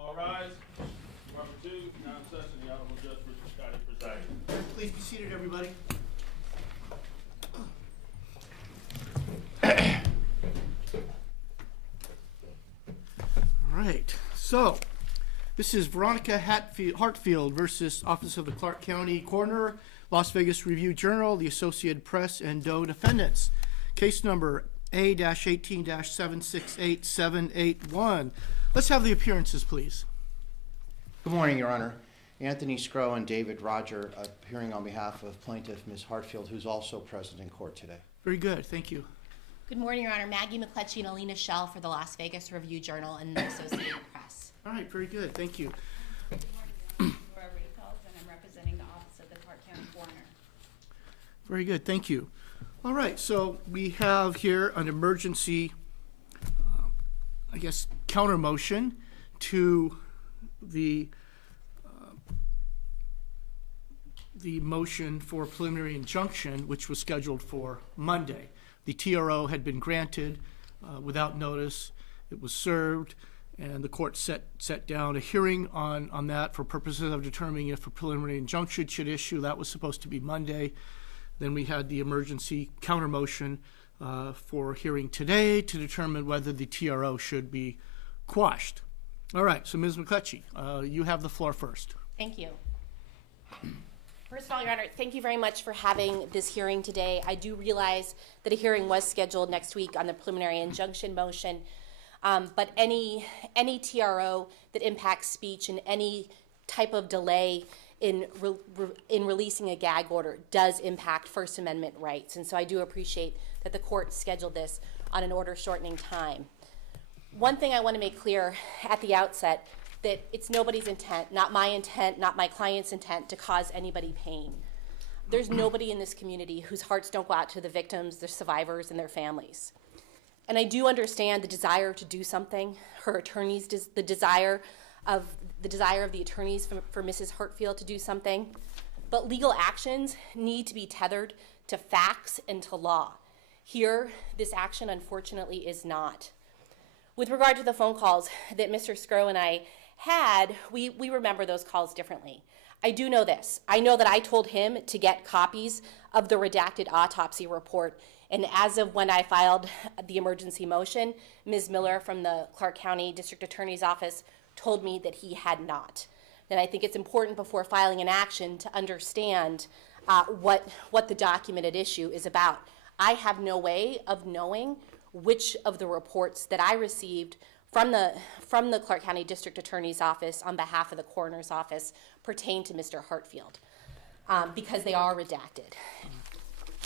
All rise. Number 2, now in session, the Honorable Judge Richard Scotti presiding. Please be seated, everybody. All right, so this is Veronica Hartfield versus Office of the Clark County Coroner, Las Vegas Review-Journal, the Associated Press, and Doe defendants. Case number A-18-768781. Let's have the appearances, please. Good morning, Your Honor. Anthony Scrow and David Roger appearing on behalf of plaintiff Ms. Hartfield, who's also present in court today. Very good, thank you. Good morning, Your Honor. Maggie McCletchy and Alina Schell for the Las Vegas Review-Journal and the Associated Press. All right, very good, thank you. Good morning, Laura Riepels, and I'm representing the Office of the Clark County Coroner. Very good, thank you. All right, so we have here an emergency, counter motion to the motion for preliminary injunction, which was scheduled for Monday. The TRO had been granted without notice. It was served, and the court set down a hearing on that for purposes of determining if a preliminary injunction should issue. That was supposed to be Monday. Then we had the emergency counter motion for hearing today to determine whether the TRO should be quashed. All right, so Ms. McCletchy, you have the floor first. Thank you. First of all, Your Honor, thank you very much for having this hearing today. I do realize that a hearing was scheduled next week on the preliminary injunction motion, but any TRO that impacts speech and any type of delay in releasing a gag order does impact First Amendment rights, and so I do appreciate that the court scheduled this on an order shortening time. One thing I want to make clear at the outset, that it's nobody's intent, not my client's intent, to cause anybody pain. There's nobody in this community whose hearts don't go out to the victims, the survivors, and their families. And I do understand the desire to do something, her attorneys, the desire of the attorneys for Mrs. Hartfield to do something, but legal actions need to be tethered to facts and to law. Here, this action unfortunately is not. With regard to the phone calls that Mr. Scrow and I had, we remember those calls differently. I do know this. I know that I told him to get copies of the redacted autopsy report, and as of when I filed the emergency motion, Ms. Miller from the Clark County District Attorney's Office told me that he had not. And I think it's important before filing an action to understand what the document at issue is about. I have no way of knowing which of the reports that I received from the Clark County District Attorney's Office on behalf of the Coroner's Office pertain to Mr. Hartfield, because they are redacted.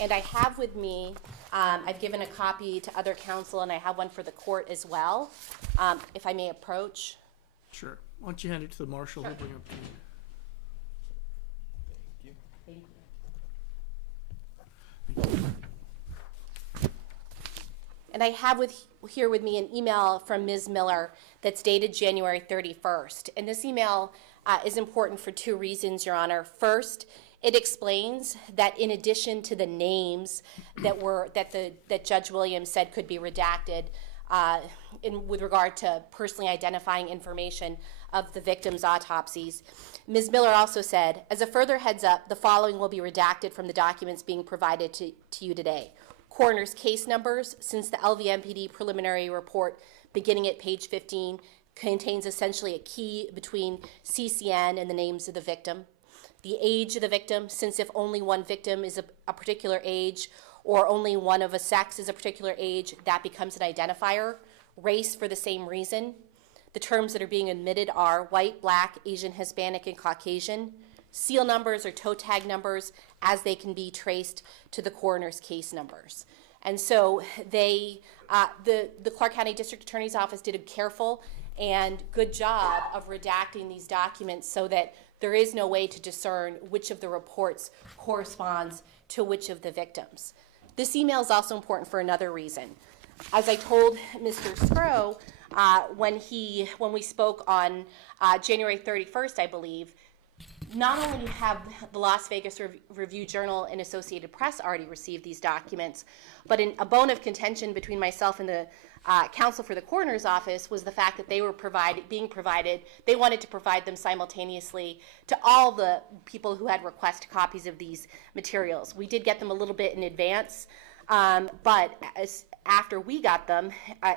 And I have with me, I've given a copy to other counsel, and I have one for the court as well, if I may approach. Sure. Why don't you hand it to the marshal? Sure. He'll bring it up to you. Thank you. And I have here with me an email from Ms. Miller that's dated January 31st. And this email is important for two reasons, Your Honor. First, it explains that in addition to the names that Judge Williams said could be redacted with regard to personally identifying information of the victims' autopsies, Ms. Miller also said, as a further heads up, the following will be redacted from the documents being provided to you today. Coroner's case numbers, since the LVMPD preliminary report beginning at page 15 contains essentially a key between CCN and the names of the victim. The age of the victim, since if only one victim is a particular age or only one of a sex is a particular age, that becomes an identifier. Race for the same reason. The terms that are being admitted are white, black, Asian, Hispanic, and Caucasian. Seal numbers or toe tag numbers as they can be traced to the coroner's case numbers. And so the Clark County District Attorney's Office did a careful and good job of redacting these documents so that there is no way to discern which of the reports corresponds to which of the victims. This email is also important for another reason. As I told Mr. Scrow when we spoke on January 31st, I believe, not only have the Las Vegas Review-Journal and Associated Press already received these documents, but in a bone of contention between myself and the counsel for the coroner's office was the fact that they were they wanted to provide them simultaneously to all the people who had requested copies of these materials. We did get them a little bit in advance, but after we got them,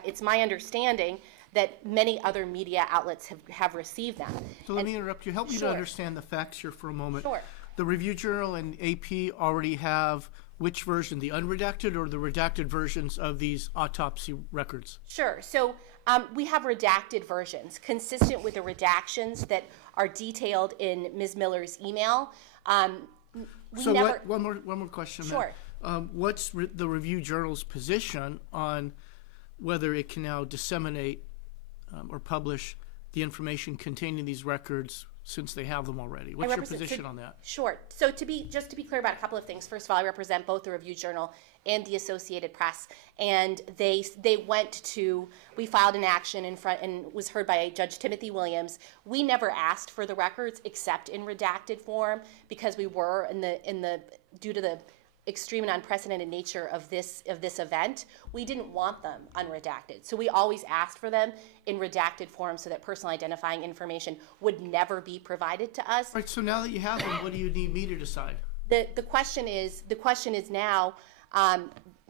it's my understanding that many other media outlets have received them. So let me interrupt you. Help me to Sure. understand the facts here for a moment. Sure. The Review Journal and AP already have which version, the unredacted or the redacted versions of these autopsy records? Sure. So we have redacted versions consistent with the redactions that are detailed in Ms. Miller's email. One more question. Sure. What's the Review Journal's position on whether it can now disseminate or publish the information contained in these records since they have them already? What's your position on that? Sure. So just to be clear about a couple of things. First of all, I represent both the Review Journal and the Associated Press, and we filed an action in front and was heard by Judge Timothy Williams. We never asked for the records except in redacted form because we were due to the extreme and unprecedented nature of this event, we didn't want them unredacted. So we always asked for them in redacted form so that personal identifying information would never be provided to us. All right, so now that you have them, what do you need me to decide? The question is now,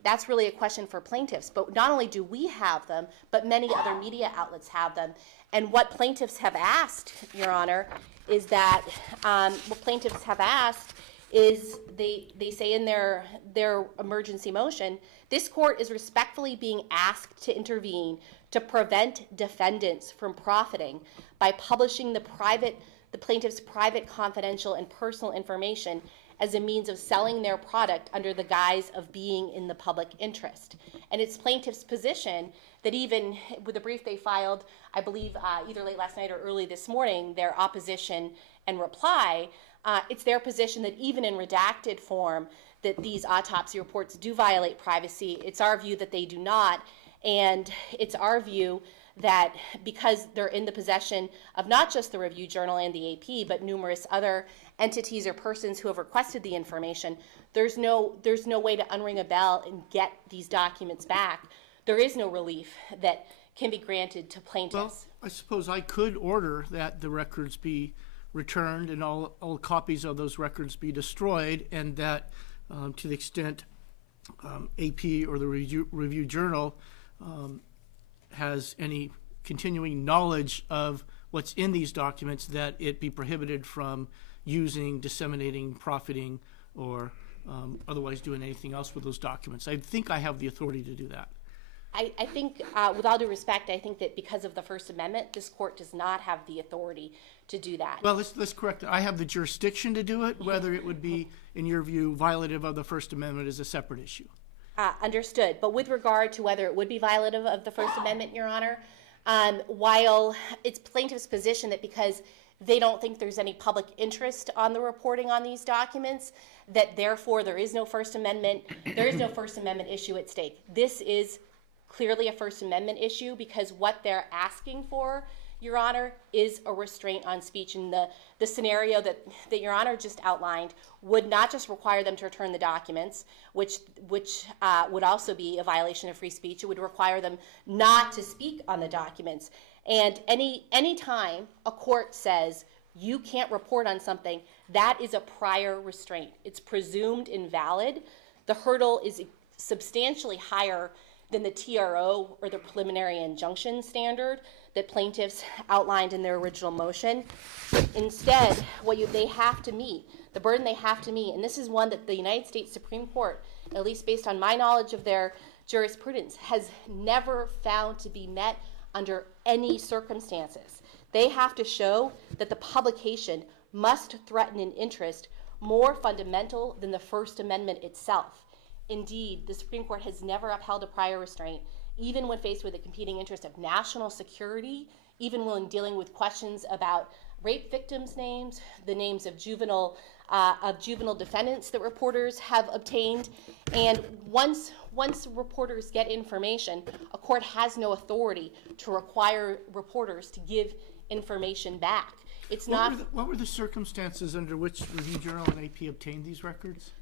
that's really a question for plaintiffs, but not only do we have them, but many other media outlets have them. And what plaintiffs have asked, Your Honor, is that they say in their emergency motion, this court is respectfully being asked to intervene to prevent defendants from profiting by publishing the plaintiff's private, confidential, and personal information as a means of selling their product under the guise of being in the public interest. And it's plaintiff's position that even with the brief they filed, I believe either late last night or early this morning, their opposition and reply, it's their position that even in redacted form, that these autopsy reports do violate privacy. It's our view that they do not, and it's our view that because they're in the possession of not just the Review Journal and the AP, but numerous other entities or persons who have requested the information, there's no way to unring a bell and get these documents back. There is no relief that can be granted to plaintiffs. Well, I suppose I could order that the records be returned and all copies of those records be destroyed, and that to the extent AP or the Review Journal has any continuing knowledge of what's in these documents, that it be prohibited from using, disseminating, profiting, or otherwise doing anything else with those documents. I think I have the authority to do that. I think, with all due respect, I think that because of the First Amendment, this court does not have the authority to do that. Well, let's correct it. I have the jurisdiction to do it. Whether it would be, in your view, violative of the First Amendment is a separate issue. Understood. But with regard to whether it would be violative of the First Amendment, Your Honor, while it's plaintiff's position that because they don't think there's any public interest on the reporting on these documents, that therefore there is no First Amendment issue at stake. This is clearly a First Amendment issue because what they're asking for, Your Honor, is a restraint on speech. And the scenario that Your Honor just outlined would not just require them to return the documents, which would also be a violation of free speech. It would require them not to speak on the documents. And any time a court says you can't report on something, that is a prior restraint. It's presumed invalid. The hurdle is substantially higher than the TRO or the preliminary injunction standard that plaintiffs outlined in their original motion. Instead, they have to meet, the burden they have to meet, and this is one that the United States Supreme Court, at least based on my knowledge of their jurisprudence, has never found to be met under any circumstances. They have to show that the publication must threaten an interest more fundamental than the First Amendment itself. Indeed, the Supreme Court has never upheld a prior restraint, even when faced with the competing interest of national security, even when dealing with questions about rape victims' names, the names of juvenile defendants that reporters have obtained. And once reporters get information, a court has no authority to require reporters to give information back. It's not. What were the circumstances under which Review Journal and AP obtained these records?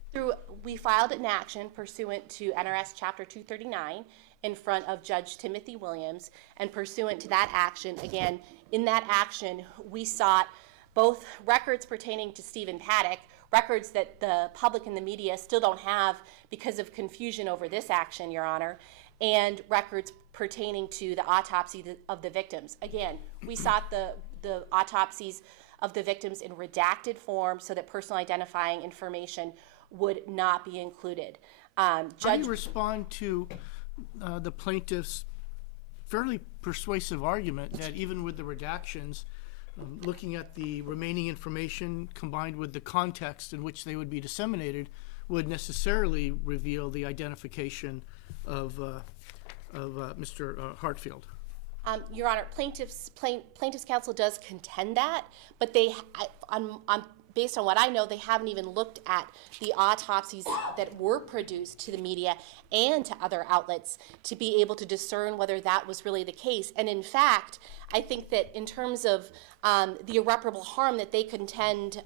We filed an action pursuant to NRS Chapter 239 in front of Judge Timothy Williams, and pursuant to that action, again, in that action, we sought both records pertaining to Stephen Paddock, records that the public and the media still don't have because of confusion over this action, Your Honor, and records pertaining to the autopsy of the victims. Again, we sought the autopsies of the victims in redacted form so that personal identifying information would not be included. How do you respond to the plaintiff's fairly persuasive argument that even with the redactions, looking at the remaining information combined with the context in which they would be disseminated would necessarily reveal the identification of Mr. Hartfield? Your Honor, plaintiff's counsel does contend that, but based on what I know, they haven't even looked at the autopsies that were produced to the media and to other outlets to be able to discern whether that was really the case. And in fact, I think that in terms of the irreparable harm that they contend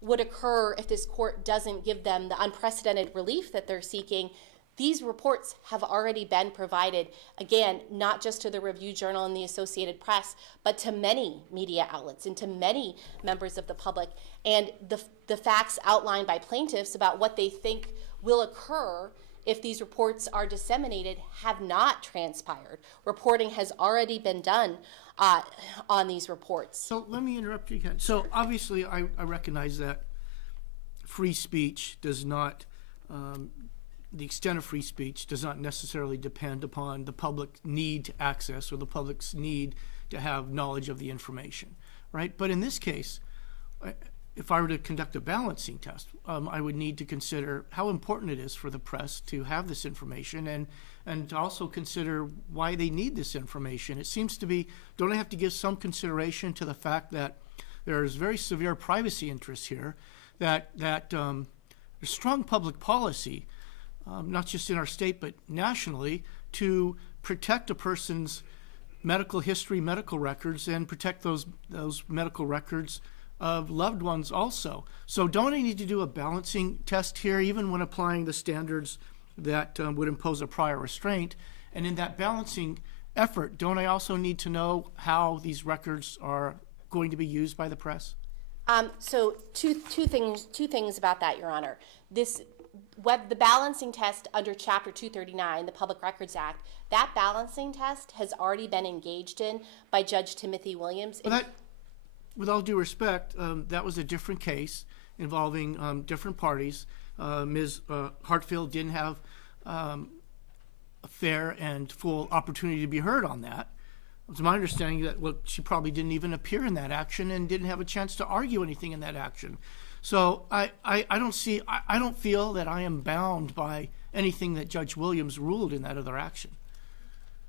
would occur if this court doesn't give them the unprecedented relief that they're seeking, these reports have already been provided, again, not just to the Review-Journal and the Associated Press, but to many media outlets and to many members of the public. And the facts outlined by plaintiffs about what they think will occur if these reports are disseminated have not transpired. Reporting has already been done on these reports. So let me interrupt you again. So obviously I recognize that free speech does not, the extent of free speech does not necessarily depend upon the public's need to access or the public's need to have knowledge of the information, right? But in this case, if I were to conduct a balancing test, I would need to consider how important it is for the press to have this information and to also consider why they need this information. It seems to be, don't I have to give some consideration to the fact that there's very severe privacy interests here, that there's strong public policy, not just in our state but nationally, to protect a person's medical history, medical records, and protect those medical records of loved ones also. So don't I need to do a balancing test here, even when applying the standards that would impose a prior restraint? And in that balancing effort, don't I also need to know how these records are going to be used by the press? So two things about that, Your Honor. The balancing test under Chapter 239, the Public Records Act, that balancing test has already been engaged in by Judge Timothy Williams. Well, with all due respect, that was a different case involving different parties. Ms. Hartfield didn't have a fair and full opportunity to be heard on that. It's my understanding that she probably didn't even appear in that action and didn't have a chance to argue anything in that action. So I don't feel that I am bound by anything that Judge Williams ruled in that other action.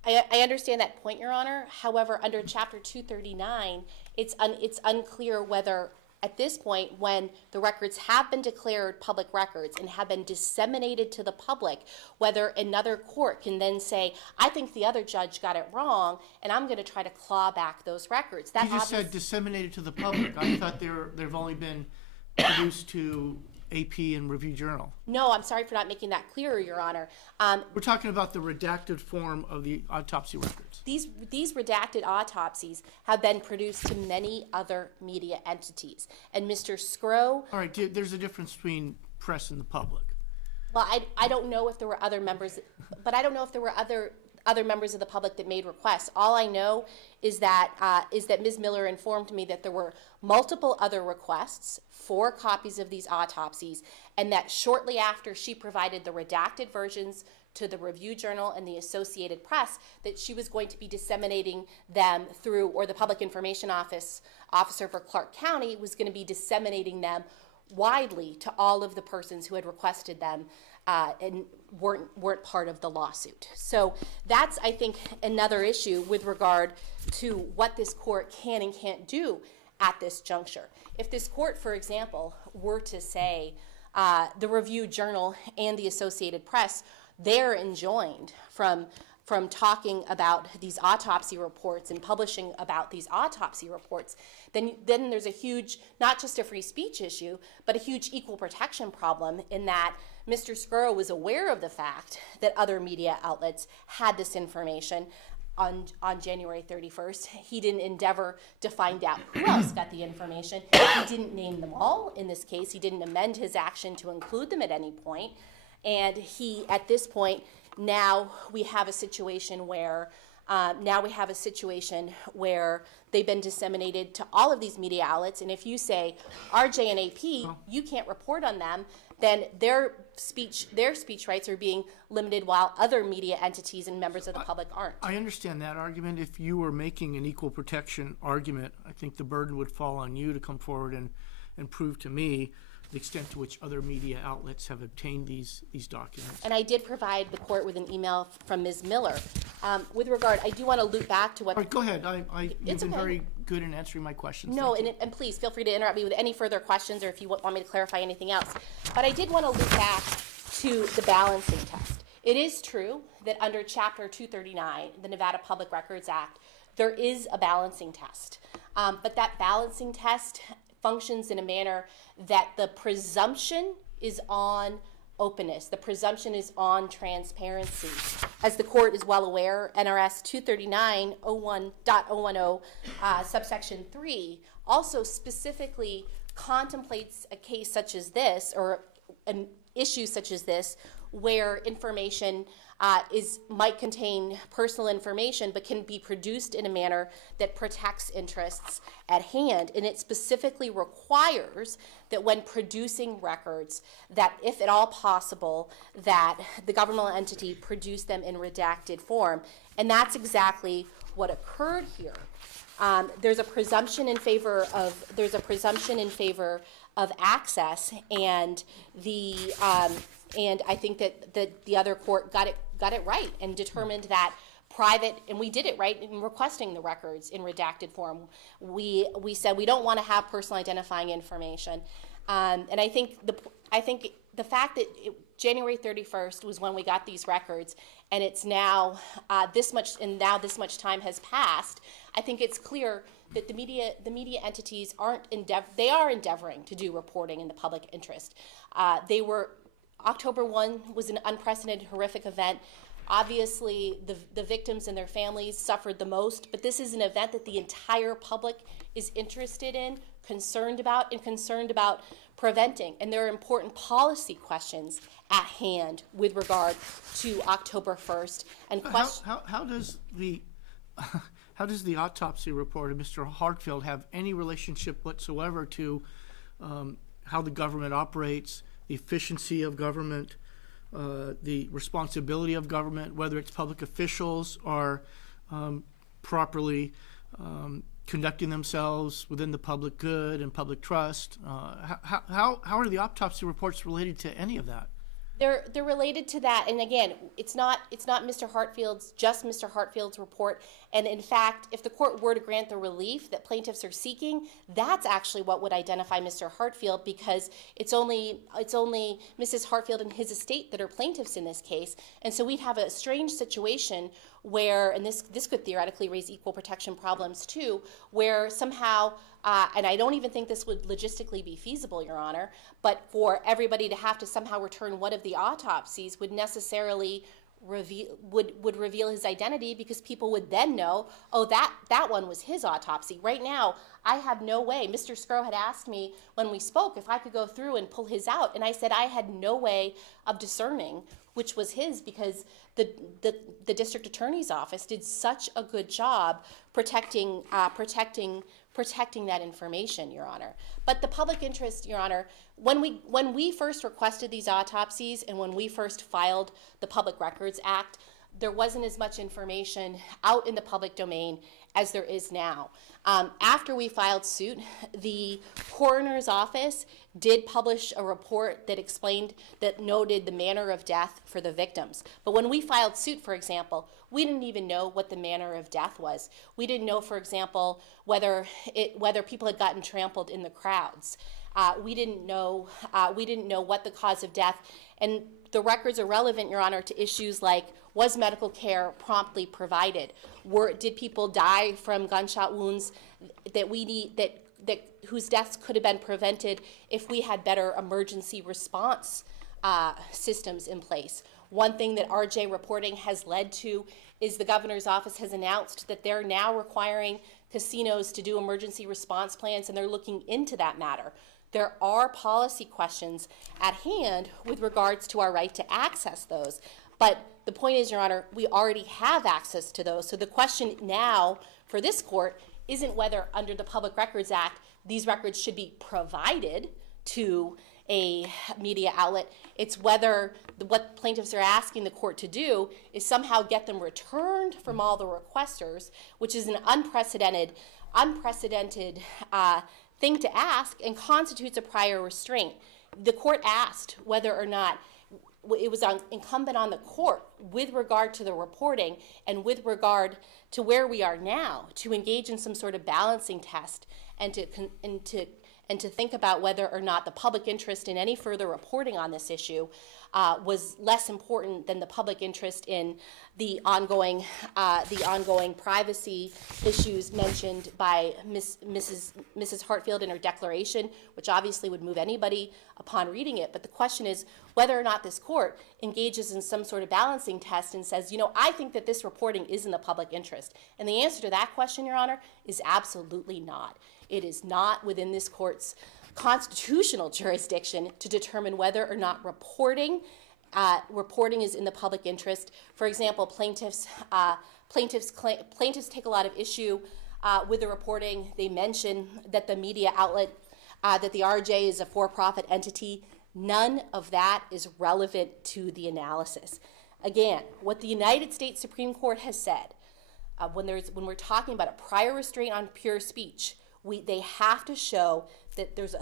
I understand that point, Your Honor. However, under Chapter 239, it's unclear whether, at this point, when the records have been declared public records and have been disseminated to the public, whether another court can then say, I think the other judge got it wrong, and I'm going to try to claw back those records. You just said disseminated to the public. I thought they've only been produced to AP and Review-Journal. No, I'm sorry for not making that clearer, Your Honor. We're talking about the redacted form of the autopsy records. These redacted autopsies have been produced to many other media entities. And Mr. Scrow... All right, there's a difference between press and the public. Well, I don't know if there were other members, but I don't know if there were other members of the public that made requests. All I know is that Ms. Miller informed me that there were multiple other requests for copies of these autopsies, and that shortly after she provided the redacted versions to the Review-Journal and the Associated Press, that she was going to be disseminating them through, or the Public Information Officer for Clark County was going to be disseminating them widely to all of the persons who had requested them and weren't part of the lawsuit. So that's, I think, another issue with regard to what this court can and can't do at this juncture. If this court, for example, were to say the Review-Journal and the Associated Press, they're enjoined from from talking about these autopsy reports and publishing about these autopsy reports, then there's a huge, not just a free speech issue, but a huge equal protection problem in that Mr. Scurro was aware of the fact that other media outlets had this information on January 31st. He didn't endeavor to find out who else got the information. He didn't name them all in this case. He didn't amend his action to include them at any point. And he, at this point, now we have a situation where they've been disseminated to all of these media outlets. And if you say RJ and AP, you can't report on them, then their speech rights are being limited while other media entities and members of the public aren't. I understand that argument. If you were making an equal protection argument, I think the burden would fall on you to come forward and prove to me the extent to which other media outlets have obtained these documents. And I did provide the court with an email from Ms. Miller. With regard, I do want to loop back to what... All right, go ahead. You've been okay. very good in answering my questions. No, Thank you. and please feel free to interrupt me with any further questions or if you want me to clarify anything else. But I did want to loop back to the balancing test. It is true that under Chapter 239, the Nevada Public Records Act, there is a balancing test. But that balancing test functions in a manner that the presumption is on openness. The presumption is on transparency. As the court is well aware, NRS 239.01.010 subsection 3 also specifically contemplates a case such as this, or an issue such as this, where information might contain personal information but can be produced in a manner that protects interests at hand. And it specifically requires that when producing records, that if at all possible, that the governmental entity produce them in redacted form. And that's exactly what occurred here. There's a presumption in favor of access, and and I think that the other court got it right and determined that private, and we did it right in requesting the records in redacted form. We said we don't want to have personal identifying information, and I think the fact that January 31st was when we got these records, and it's now this much time has passed. I think it's clear that the media entities are endeavoring to do reporting in the public interest. October 1 was an unprecedented, horrific event. Obviously, the victims and their families suffered the most, but this is an event that the entire public is interested in, concerned about preventing. And there are important policy questions at hand with regard to October 1st. And how does the autopsy report of Mr. Hartfield have any relationship whatsoever to how the government operates, the efficiency of government, the responsibility of government, whether it's public officials are properly conducting themselves within the public good and public trust? How are the autopsy reports related to any of that? They're related to that, and again, it's not Mr. Hartfield's report. And in fact, if the court were to grant the relief that plaintiffs are seeking, that's actually what would identify Mr. Hartfield, because it's only Mrs. Hartfield and his estate that are plaintiffs in this case. And so we'd have a strange situation where, and this could theoretically raise equal protection problems too, where somehow, and I don't even think this would logistically be feasible, Your Honor, but for everybody to have to somehow return one of the autopsies would necessarily reveal his identity, because people would then know, oh, that one was his autopsy. Right now, I have no way. Mr. Scurro had asked me when we spoke if I could go through and pull his out, and I said I had no way of discerning which was his, because the district attorney's office did such a good job protecting that information, Your Honor. But the public interest, Your Honor, when we first requested these autopsies and when we first filed the Public Records Act, there wasn't as much information out in the public domain as there is now. After we filed suit, the coroner's office did publish a report that noted the manner of death for the victims. But when we filed suit, for example, we didn't even know what the manner of death was. We didn't know, for example, whether people had gotten trampled in the crowds. We didn't know what the cause of death, and the records are relevant, Your Honor, to issues like Was medical care promptly provided? Did people die from gunshot wounds that we need, whose deaths could have been prevented if we had better emergency response systems in place? One thing that RJ reporting has led to is the governor's office has announced that they're now requiring casinos to do emergency response plans, and they're looking into that matter. There are policy questions at hand with regards to our right to access those. But the point is, Your Honor, we already have access to those. So the question now for this court isn't whether under the Public Records Act these records should be provided to a media outlet. It's whether what plaintiffs are asking the court to do is somehow get them returned from all the requesters, which is an unprecedented thing to ask and constitutes a prior restraint. The court asked whether or not it was incumbent on the court with regard to the reporting and with regard to where we are now to engage in some sort of balancing test and to think about whether or not the public interest in any further reporting on this issue was less important than the public interest in the ongoing privacy issues mentioned by Mrs. Hartfield in her declaration, which obviously would move anybody upon reading it. But the question is whether or not this court engages in some sort of balancing test and says, I think that this reporting is in the public interest. And the answer to that question, Your Honor, is absolutely not. It is not within this court's constitutional jurisdiction to determine whether or not reporting is in the public interest. For example, plaintiffs take a lot of issue with the reporting. They mention that the media outlet, that the RJ is a for-profit entity. None of that is relevant to the analysis. Again, what the United States Supreme Court has said, when we're talking about a prior restraint on pure speech, they have to show that there's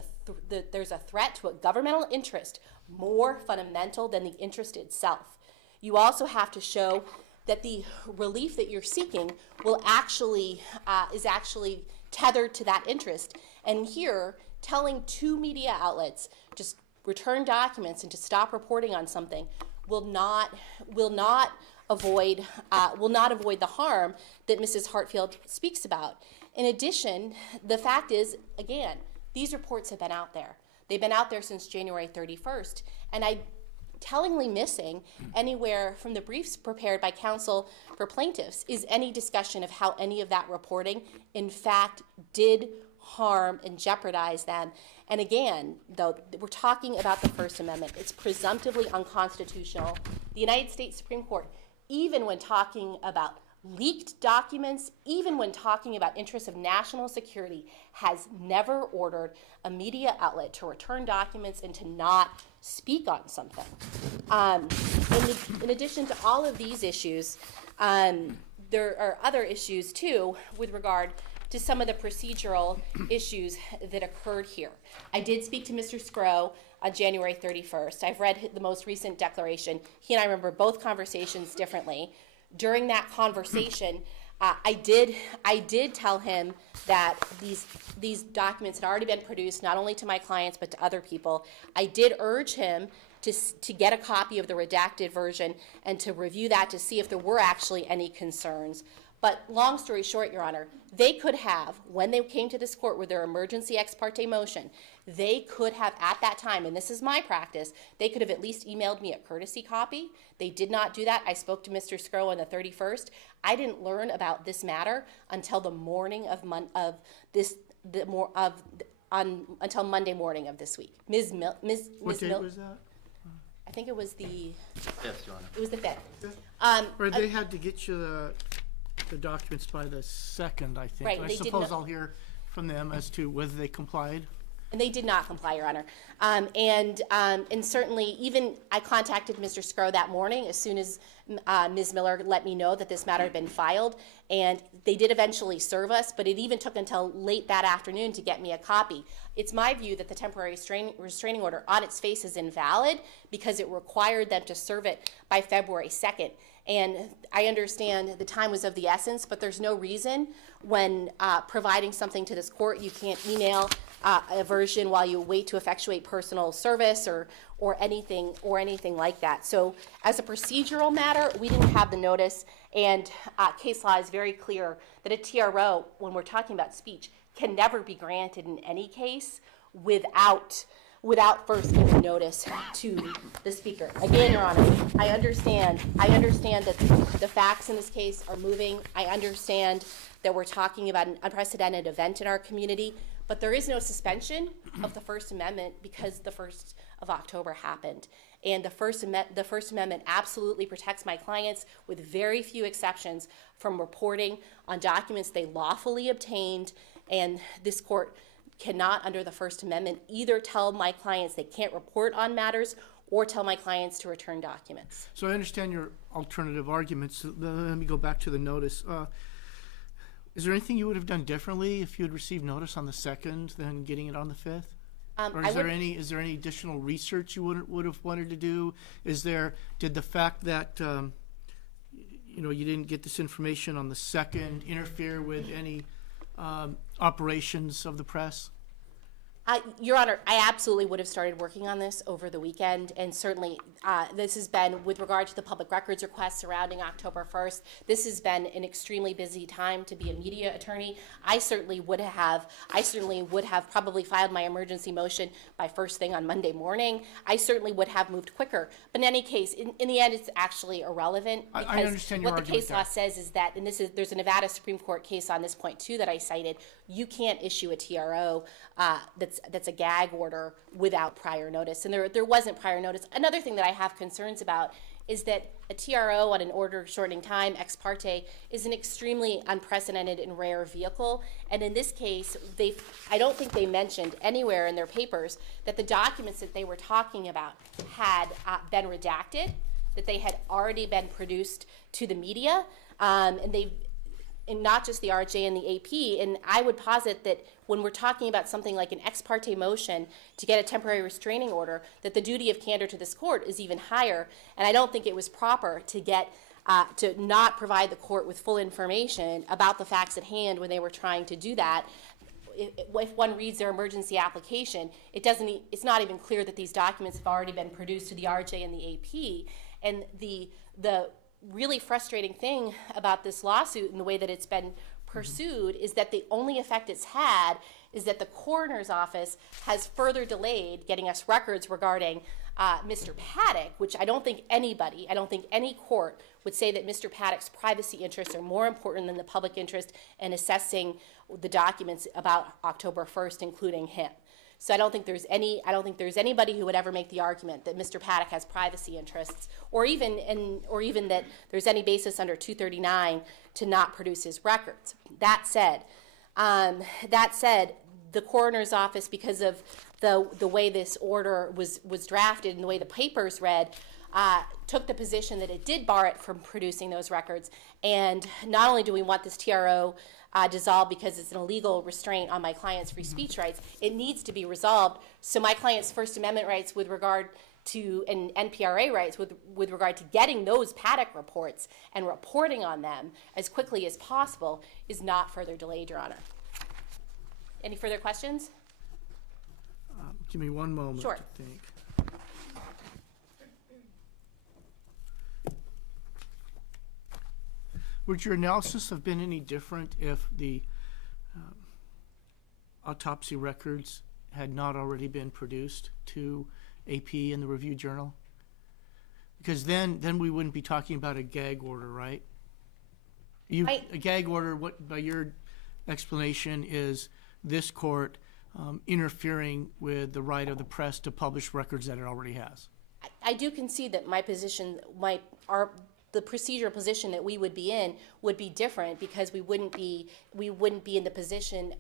a threat to a governmental interest more fundamental than the interest itself. You also have to show that the relief that you're seeking is actually tethered to that interest. And here, telling two media outlets just return documents and to stop reporting on something will not avoid the harm that Mrs. Hartfield speaks about. In addition, the fact is, again, these reports have been out there. They've been out there since January 31st, and I'm tellingly missing anywhere from the briefs prepared by counsel for plaintiffs is any discussion of how any of that reporting, in fact, did harm and jeopardize them. And again, though, we're talking about the First Amendment. It's presumptively unconstitutional. The United States Supreme Court, even when talking about leaked documents, even when talking about interests of national security, has never ordered a media outlet to return documents and to not speak on something. In addition to all of these issues, there are other issues too with regard to some of the procedural issues that occurred here. I did speak to Mr. Scrow on January 31st. I've read the most recent declaration. He and I remember both conversations differently. During that conversation, I did tell him that these documents had already been produced not only to my clients but to other people. I did urge him to get a copy of the redacted version and to review that to see if there were actually any concerns. But long story short, Your Honor, they could have, when they came to this court with their emergency ex parte motion, they could have at that time, and this is my practice, they could have at least emailed me a courtesy copy. They did not do that. I spoke to Mr. Scrow on the 31st. I didn't learn about this matter until the morning until Monday morning of this week. What date was that? I think it was the 5th, Your Honor. It was the 5th. Or they had to get you the documents by the 2nd, I think. Right, I they did suppose not- I'll hear from them as to whether they complied. And they did not comply, Your Honor. And certainly, even I contacted Mr. Scrow that morning as soon as Ms. Miller let me know that this matter had been filed. And they did eventually serve us, but it even took until late that afternoon to get me a copy. It's my view that the temporary restraining order on its face is invalid because it required them to serve it by February 2nd. And I understand the time was of the essence, but there's no reason when providing something to this court, you can't email a version while you wait to effectuate personal service or anything like that. So as a procedural matter, we didn't have the notice, and case law is very clear that a TRO, when we're talking about speech, can never be granted in any case without first giving notice to the speaker. Again, Your Honor, I understand that the facts in this case are moving. I understand that we're talking about an unprecedented event in our community, but there is no suspension of the First Amendment because the 1st of October happened. And the First Amendment absolutely protects my clients, with very few exceptions, from reporting on documents they lawfully obtained, and this court cannot, under the First Amendment, either tell my clients they can't report on matters or tell my clients to return documents. So I understand your alternative arguments. Let me go back to the notice. Is there anything you would have done differently if you had received notice on the 2nd than getting it on the 5th? Or is there any additional research you would have wanted to do? Did the fact that you didn't get this information on the 2nd interfere with any operations of the press? Your Honor, I absolutely would have started working on this over the weekend, and certainly this has been, with regard to the public records request surrounding October 1st, this has been an extremely busy time to be a media attorney. I certainly would have probably filed my emergency motion by first thing on Monday morning. I certainly would have moved quicker. But in any case, in the end, it's actually irrelevant, because I understand your what the case law argument says is that, and there's a Nevada Supreme Court case on this point too that I cited, you can't issue a TRO that's a gag order without prior notice, and there wasn't prior notice. Another thing that I have concerns about is that a TRO on an order shortening time, ex parte, is an extremely unprecedented and rare vehicle. And in this case, I don't think they mentioned anywhere in their papers that the documents that they were talking about had been redacted, that they had already been produced to the media, and not just the RJ and the AP. And I would posit that when we're talking about something like an ex parte motion to get a temporary restraining order, that the duty of candor to this court is even higher. And I don't think it was proper to not provide the court with full information about the facts at hand when they were trying to do that. If one reads their emergency application, it's not even clear that these documents have already been produced to the RJ and the AP. And the really frustrating thing about this lawsuit and the way that it's been pursued is that the only effect it's had is that the coroner's office has further delayed getting us records regarding Mr. Paddock, which I don't think any court would say that Mr. Paddock's privacy interests are more important than the public interest in assessing the documents about October 1st, including him. So I don't think there's anybody who would ever make the argument that Mr. Paddock has privacy interests, or even that there's any basis under 239 to not produce his records. That said, the coroner's office, because of the way this order was drafted and the way the papers read, took the position that it did bar it from producing those records. And not only do we want this TRO dissolved because it's an illegal restraint on my client's free speech rights, it needs to be resolved so my client's First Amendment rights with regard to, and NPRA rights with regard to getting those Paddock reports and reporting on them as quickly as possible is not further delayed, Your Honor. Any further questions? Give me one moment Sure. to think. Would your analysis have been any different if the autopsy records had not already been produced to AP and the Review Journal? Because then we wouldn't be talking about a gag order, right? A gag order, what by your explanation, is this court interfering with the right of the press to publish records that it already has. I do concede that my position, the procedural position that we would be in would be different, because we wouldn't be in the position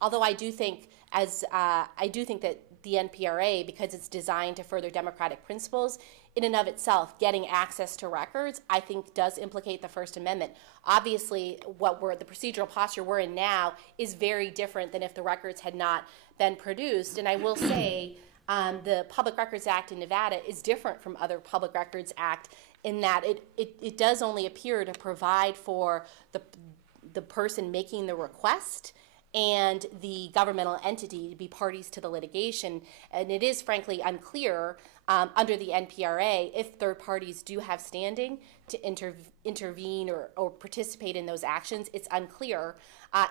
although I do think that the NPRA, because it's designed to further democratic principles, in and of itself, getting access to records, I think does implicate the First Amendment. Obviously, the procedural posture we're in now is very different than if the records had not been produced. And I will say, the Public Records Act in Nevada is different from other Public Records Act in that it does only appear to provide for the person making the request and the governmental entity to be parties to the litigation. And it is frankly unclear under the NPRA if third parties do have standing to intervene or participate in those actions. It's unclear.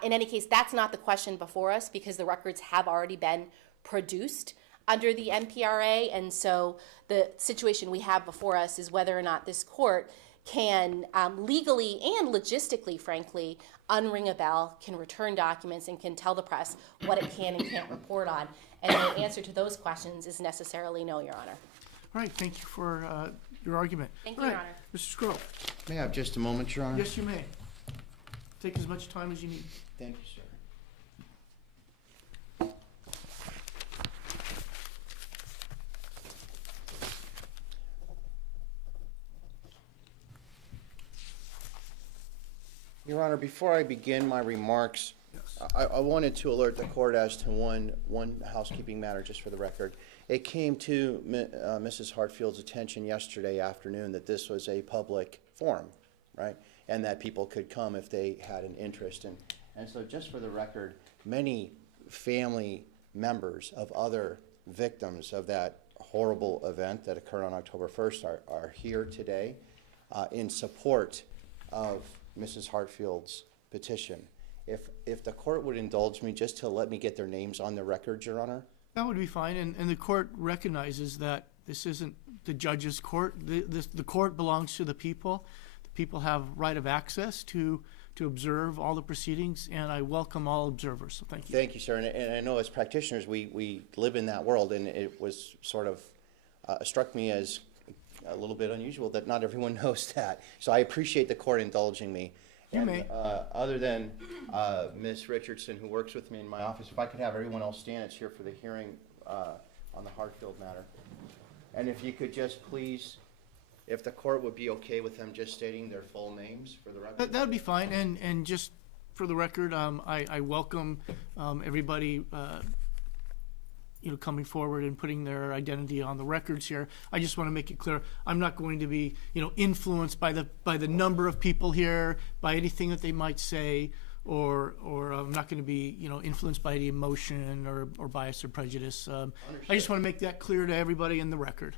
In any case, that's not the question before us because the records have already been produced under the NPRA. And so the situation we have before us is whether or not this court can legally and logistically, frankly, unring a bell, can return documents, and can tell the press what it can and can't report on. And the answer to those questions is necessarily no, Your Honor. All right, thank you for your argument. Thank you, All Your right, Honor. Mr. Scroll. May I have just a moment, Your Honor? Yes, you may. Take as much time as you need. Thank you, sir. Your Honor, before I begin my remarks, Yes. I wanted to alert the court as to one housekeeping matter, just for the record. It came to Mrs. Hartfield's attention yesterday afternoon that this was a public forum, right? And that people could come if they had an interest. And so just for the record, many family members of other victims of that horrible event that occurred on October 1st are here today in support of Mrs. Hartfield's petition. If the court would indulge me just to let me get their names on the record, Your Honor. That would be fine, and the court recognizes that this isn't the judge's court. The court belongs to the people. The people have right of access to observe all the proceedings, and I welcome all observers, so thank you. Thank you, sir. And I know as practitioners, we live in that world, and it was sort of struck me as a little bit unusual that not everyone knows that. So I appreciate the court indulging me. You And, may. Other than Ms. Richardson, who works with me in my office, if I could have everyone else stand, it's here for the hearing on the Hartfield matter. And if you could just please, if the court would be okay with them just stating their full names for the record. That would be fine, and just for the record, I welcome everybody coming forward and putting their identity on the records here. I just want to make it clear, I'm not going to be influenced by the number of people here, by anything that they might say, or I'm not going to be influenced by any emotion or bias or prejudice. I just want to make that clear to everybody in the record.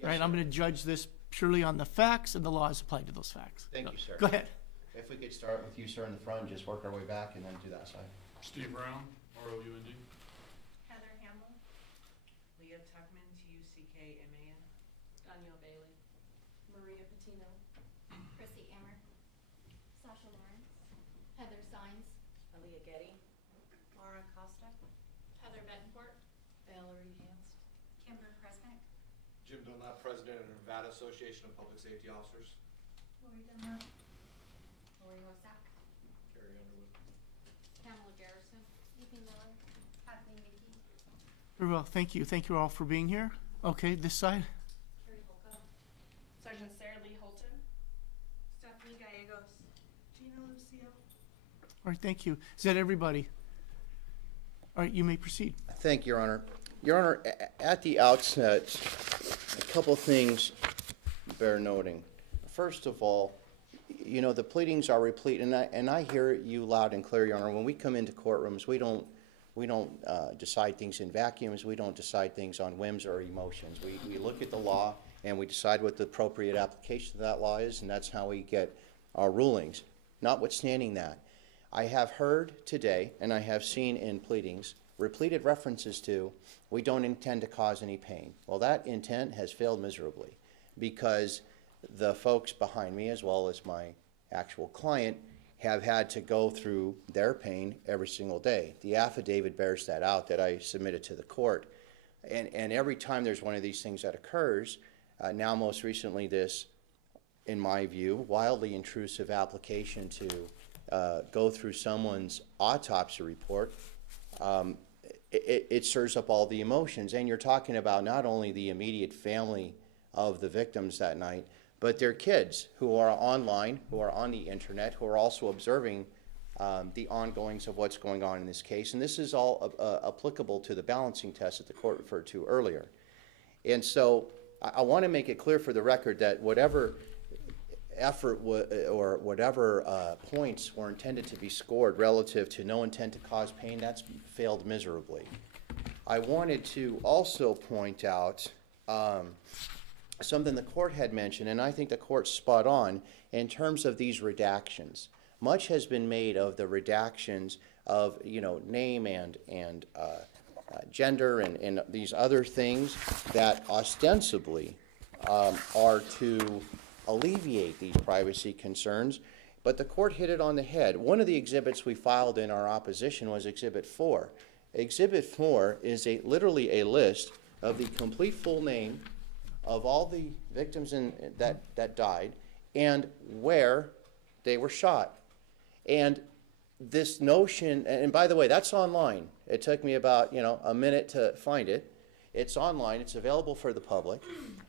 Yes, right? sir. I'm going to judge this purely on the facts and the laws applied to those facts. Thank you, sir. Go ahead. If we could start with you, sir, in the front, and just work our way back and then do that side. Steve Brown, ROUND. Heather Hamlin. Leah Tuckman, Tuckman. Danielle Bailey. Maria Patino. Chrissy Ammer. Sasha Lawrence. Heather Sines. Aaliyah Getty. Laura Costa. Heather Betancourt. Valerie Hanst. Kimber Kresnick. Jim Dunlap, President of the Nevada Association of Public Safety Officers. Lori Dunlap. Lori Rosak. Carrie Underwood. Pamela Garrison. Ethan Miller. Kathleen Mickey. Very well. Thank you. Thank you all for being here. Okay, this side. Carrie Holcomb. Sergeant Sarah Lee Holton. Stephanie Gallegos. Gina Lucio. All right, thank you. Is that everybody? All right, you may proceed. Thank you, Your Honor. Your Honor, at the outset, a couple things bear noting. First of all, the pleadings are replete, and I hear you loud and clear, Your Honor. When we come into courtrooms, we don't decide things in vacuums. We don't decide things on whims or emotions. We look at the law and we decide what the appropriate application of that law is, and that's how we get our rulings. Notwithstanding that, I have heard today, and I have seen in pleadings, repeated references to, we don't intend to cause any pain. Well, that intent has failed miserably because the folks behind me, as well as my actual client, have had to go through their pain every single day. The affidavit bears that out that I submitted to the court. And every time there's one of these things that occurs, now most recently this, in my view, wildly intrusive application to go through someone's autopsy report, it stirs up all the emotions. And you're talking about not only the immediate family of the victims that night, but their kids who are online, who are on the internet, who are also observing the ongoings of what's going on in this case. And this is all applicable to the balancing test that the court referred to earlier. And so I want to make it clear for the record that whatever effort or whatever points were intended to be scored relative to no intent to cause pain, that's failed miserably. I wanted to also point out something the court had mentioned, and I think the court's spot on in terms of these redactions. Much has been made of the redactions of, name and gender and these other things that ostensibly are to alleviate these privacy concerns, but the court hit it on the head. One of the exhibits we filed in our opposition was Exhibit 4. Exhibit 4 is literally a list of the complete full name of all the victims that died and where they were shot. And this notion, and by the way, that's online. It took me about, a minute to find it. It's online. It's available for the public.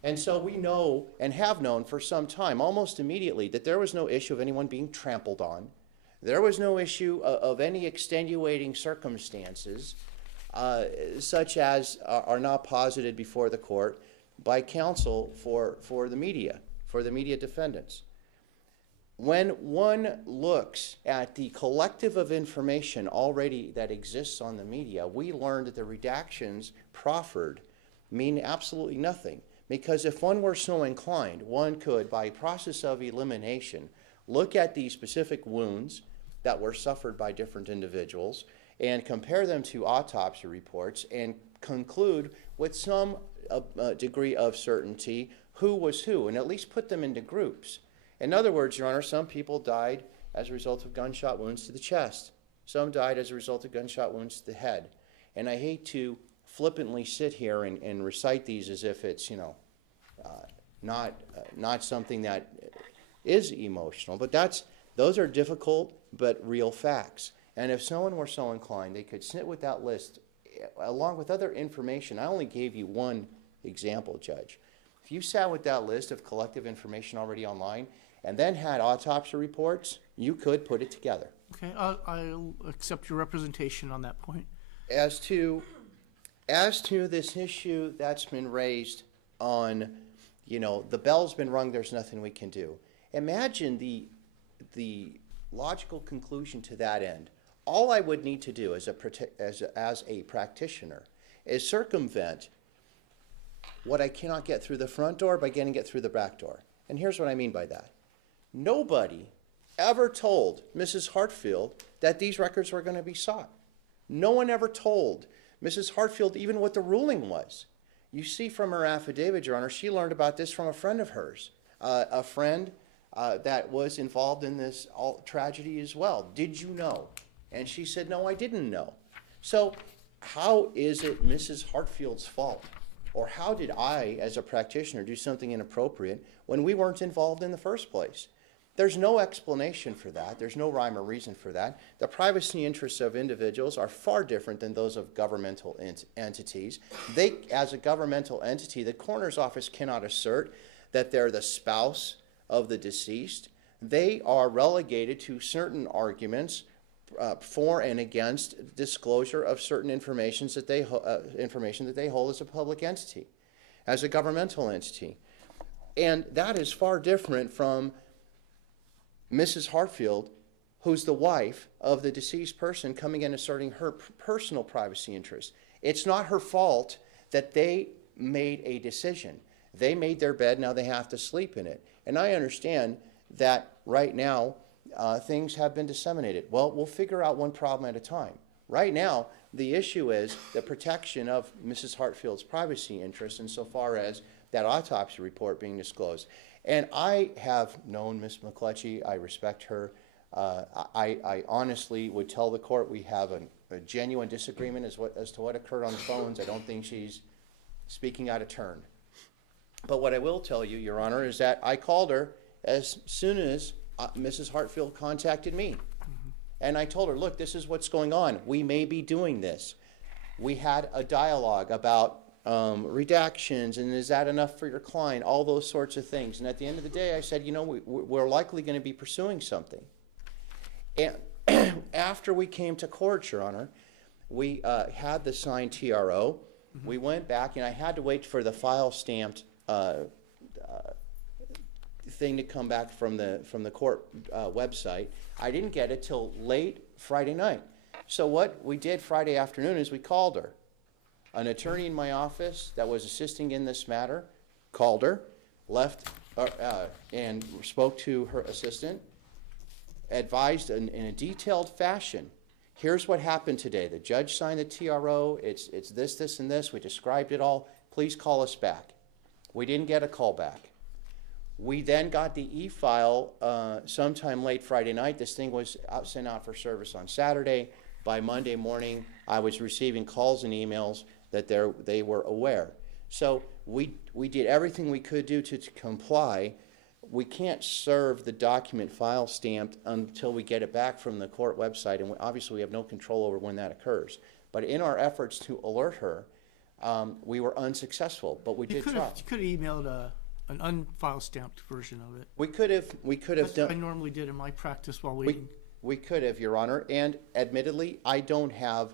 And so we know and have known for some time, almost immediately, that there was no issue of anyone being trampled on. There was no issue of any extenuating circumstances, such as are not posited before the court by counsel for the media defendants. When one looks at the collective of information already that exists on the media, we learned that the redactions proffered mean absolutely nothing. Because if one were so inclined, one could, by process of elimination, look at the specific wounds that were suffered by different individuals and compare them to autopsy reports and conclude with some degree of certainty who was who, and at least put them into groups. In other words, Your Honor, some people died as a result of gunshot wounds to the chest. Some died as a result of gunshot wounds to the head. And I hate to flippantly sit here and recite these as if it's, not something that is emotional. But those are difficult but real facts. And if someone were so inclined, they could sit with that list along with other information. I only gave you one example, Judge. If you sat with that list of collective information already online and then had autopsy reports, you could put it together. Okay, I'll accept your representation on that point. As to this issue that's been raised on, the bell's been rung, there's nothing we can do. Imagine the logical conclusion to that end. All I would need to do as a practitioner is circumvent what I cannot get through the front door by getting it through the back door. And here's what I mean by that. Nobody ever told Mrs. Hartfield that these records were going to be sought. No one ever told Mrs. Hartfield even what the ruling was. You see from her affidavit, Your Honor, she learned about this from a friend of hers, a friend that was involved in this tragedy as well. Did you know? And she said, no, I didn't know. So how is it Mrs. Hartfield's fault? Or how did I, as a practitioner, do something inappropriate when we weren't involved in the first place? There's no explanation for that. There's no rhyme or reason for that. The privacy interests of individuals are far different than those of governmental entities. They, as a governmental entity, the coroner's office cannot assert that they're the spouse of the deceased. They are relegated to certain arguments for and against disclosure of certain information that they hold as a public entity, as a governmental entity. And that is far different from Mrs. Hartfield, who's the wife of the deceased person, coming in asserting her personal privacy interests. It's not her fault that they made a decision. They made their bed, now they have to sleep in it. And I understand that right now things have been disseminated. Well, we'll figure out one problem at a time. Right now, the issue is the protection of Mrs. Hartfield's privacy interests insofar as that autopsy report being disclosed. And I have known Ms. McCletchy. I respect her. I honestly would tell the court we have a genuine disagreement as to what occurred on the phones. I don't think she's speaking out of turn. But what I will tell you, Your Honor, is that I called her as soon as Mrs. Hartfield contacted me. And I told her, look, this is what's going on. We may be doing this. We had a dialogue about redactions, and is that enough for your client? All those sorts of things. And at the end of the day, I said, we're likely going to be pursuing something. And after we came to court, Your Honor, we had the signed TRO. We went back, and I had to wait for the file stamped thing to come back from the court website. I didn't get it till late Friday night. So what we did Friday afternoon is we called her. An attorney in my office that was assisting in this matter called her, left, and spoke to her assistant, advised in a detailed fashion. Here's what happened today. The judge signed the TRO. It's this, this, and this. We described it all. Please call us back. We didn't get a call back. We then got the e-file sometime late Friday night. This thing was sent out for service on Saturday. By Monday morning, I was receiving calls and emails that they were aware. So we did everything we could do to comply. We can't serve the document file stamped until we get it back from the court website, and obviously we have no control over when that occurs. But in our efforts to alert her, we were unsuccessful, but we did try. You could have emailed an unfile stamped version of it. We could have That's what I done. normally did in my practice while waiting. We could have, Your Honor, and admittedly, I don't have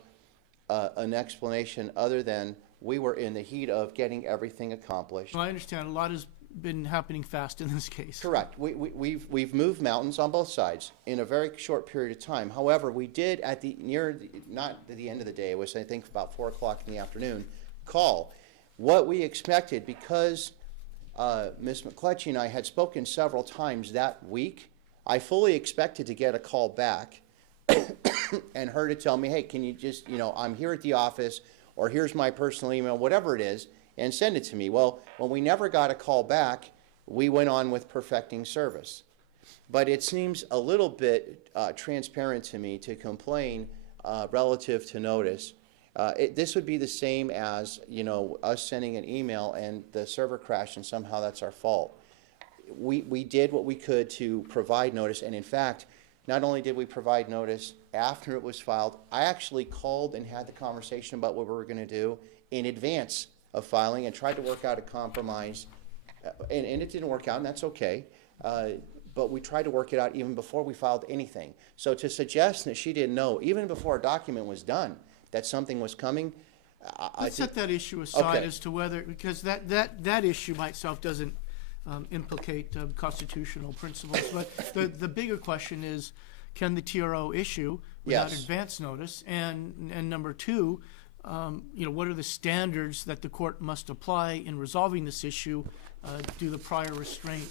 an explanation other than we were in the heat of getting everything accomplished. Well, I understand a lot has been happening fast in this case. Correct. We've moved mountains on both sides in a very short period of time. However, we did not at the end of the day, it was I think about 4 o'clock in the afternoon, call. What we expected, because Ms. McCletchy and I had spoken several times that week, I fully expected to get a call back and her to tell me, hey, can you just, I'm here at the office, or here's my personal email, whatever it is, and send it to me. Well, when we never got a call back, we went on with perfecting service. But it seems a little bit transparent to me to complain relative to notice. This would be the same as, us sending an email and the server crashed and somehow that's our fault. We did what we could to provide notice, and in fact, not only did we provide notice after it was filed, I actually called and had the conversation about what we were going to do in advance of filing and tried to work out a compromise, and it didn't work out, and that's okay, but we tried to work it out even before we filed anything. So to suggest that she didn't know, even before a document was done, that something was coming, Let's set that issue aside Okay. as to whether, because that issue by itself doesn't implicate constitutional principles. But the bigger question is, can the TRO issue without Yes. advance notice? And number two, what are the standards that the court must apply in resolving this issue? Do the prior restraint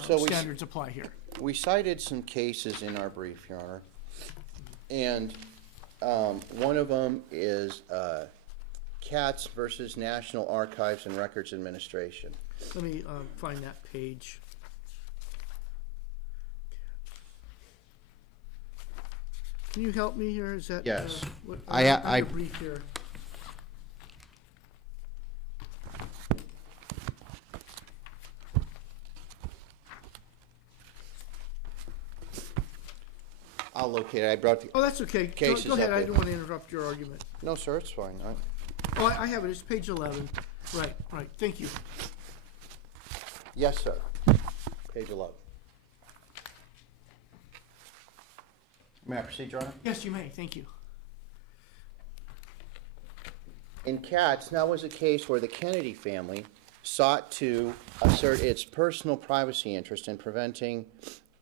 So we- standards apply here? We cited some cases in our brief, Your Honor, and one of them is Katz versus National Archives and Records Administration. Let me find that page. Can you help me here? Is that Yes. What, I have your brief here. I'll locate it. I brought the, Oh, that's okay. Cases Go ahead. up I here. don't want to interrupt your argument. no, sir, it's fine. Oh, I have it. It's page 11. Right. Thank you. Yes, sir. Page 11. May I proceed, Your Honor? Yes, you may. Thank you. In Katz, that was a case where the Kennedy family sought to assert its personal privacy interest in preventing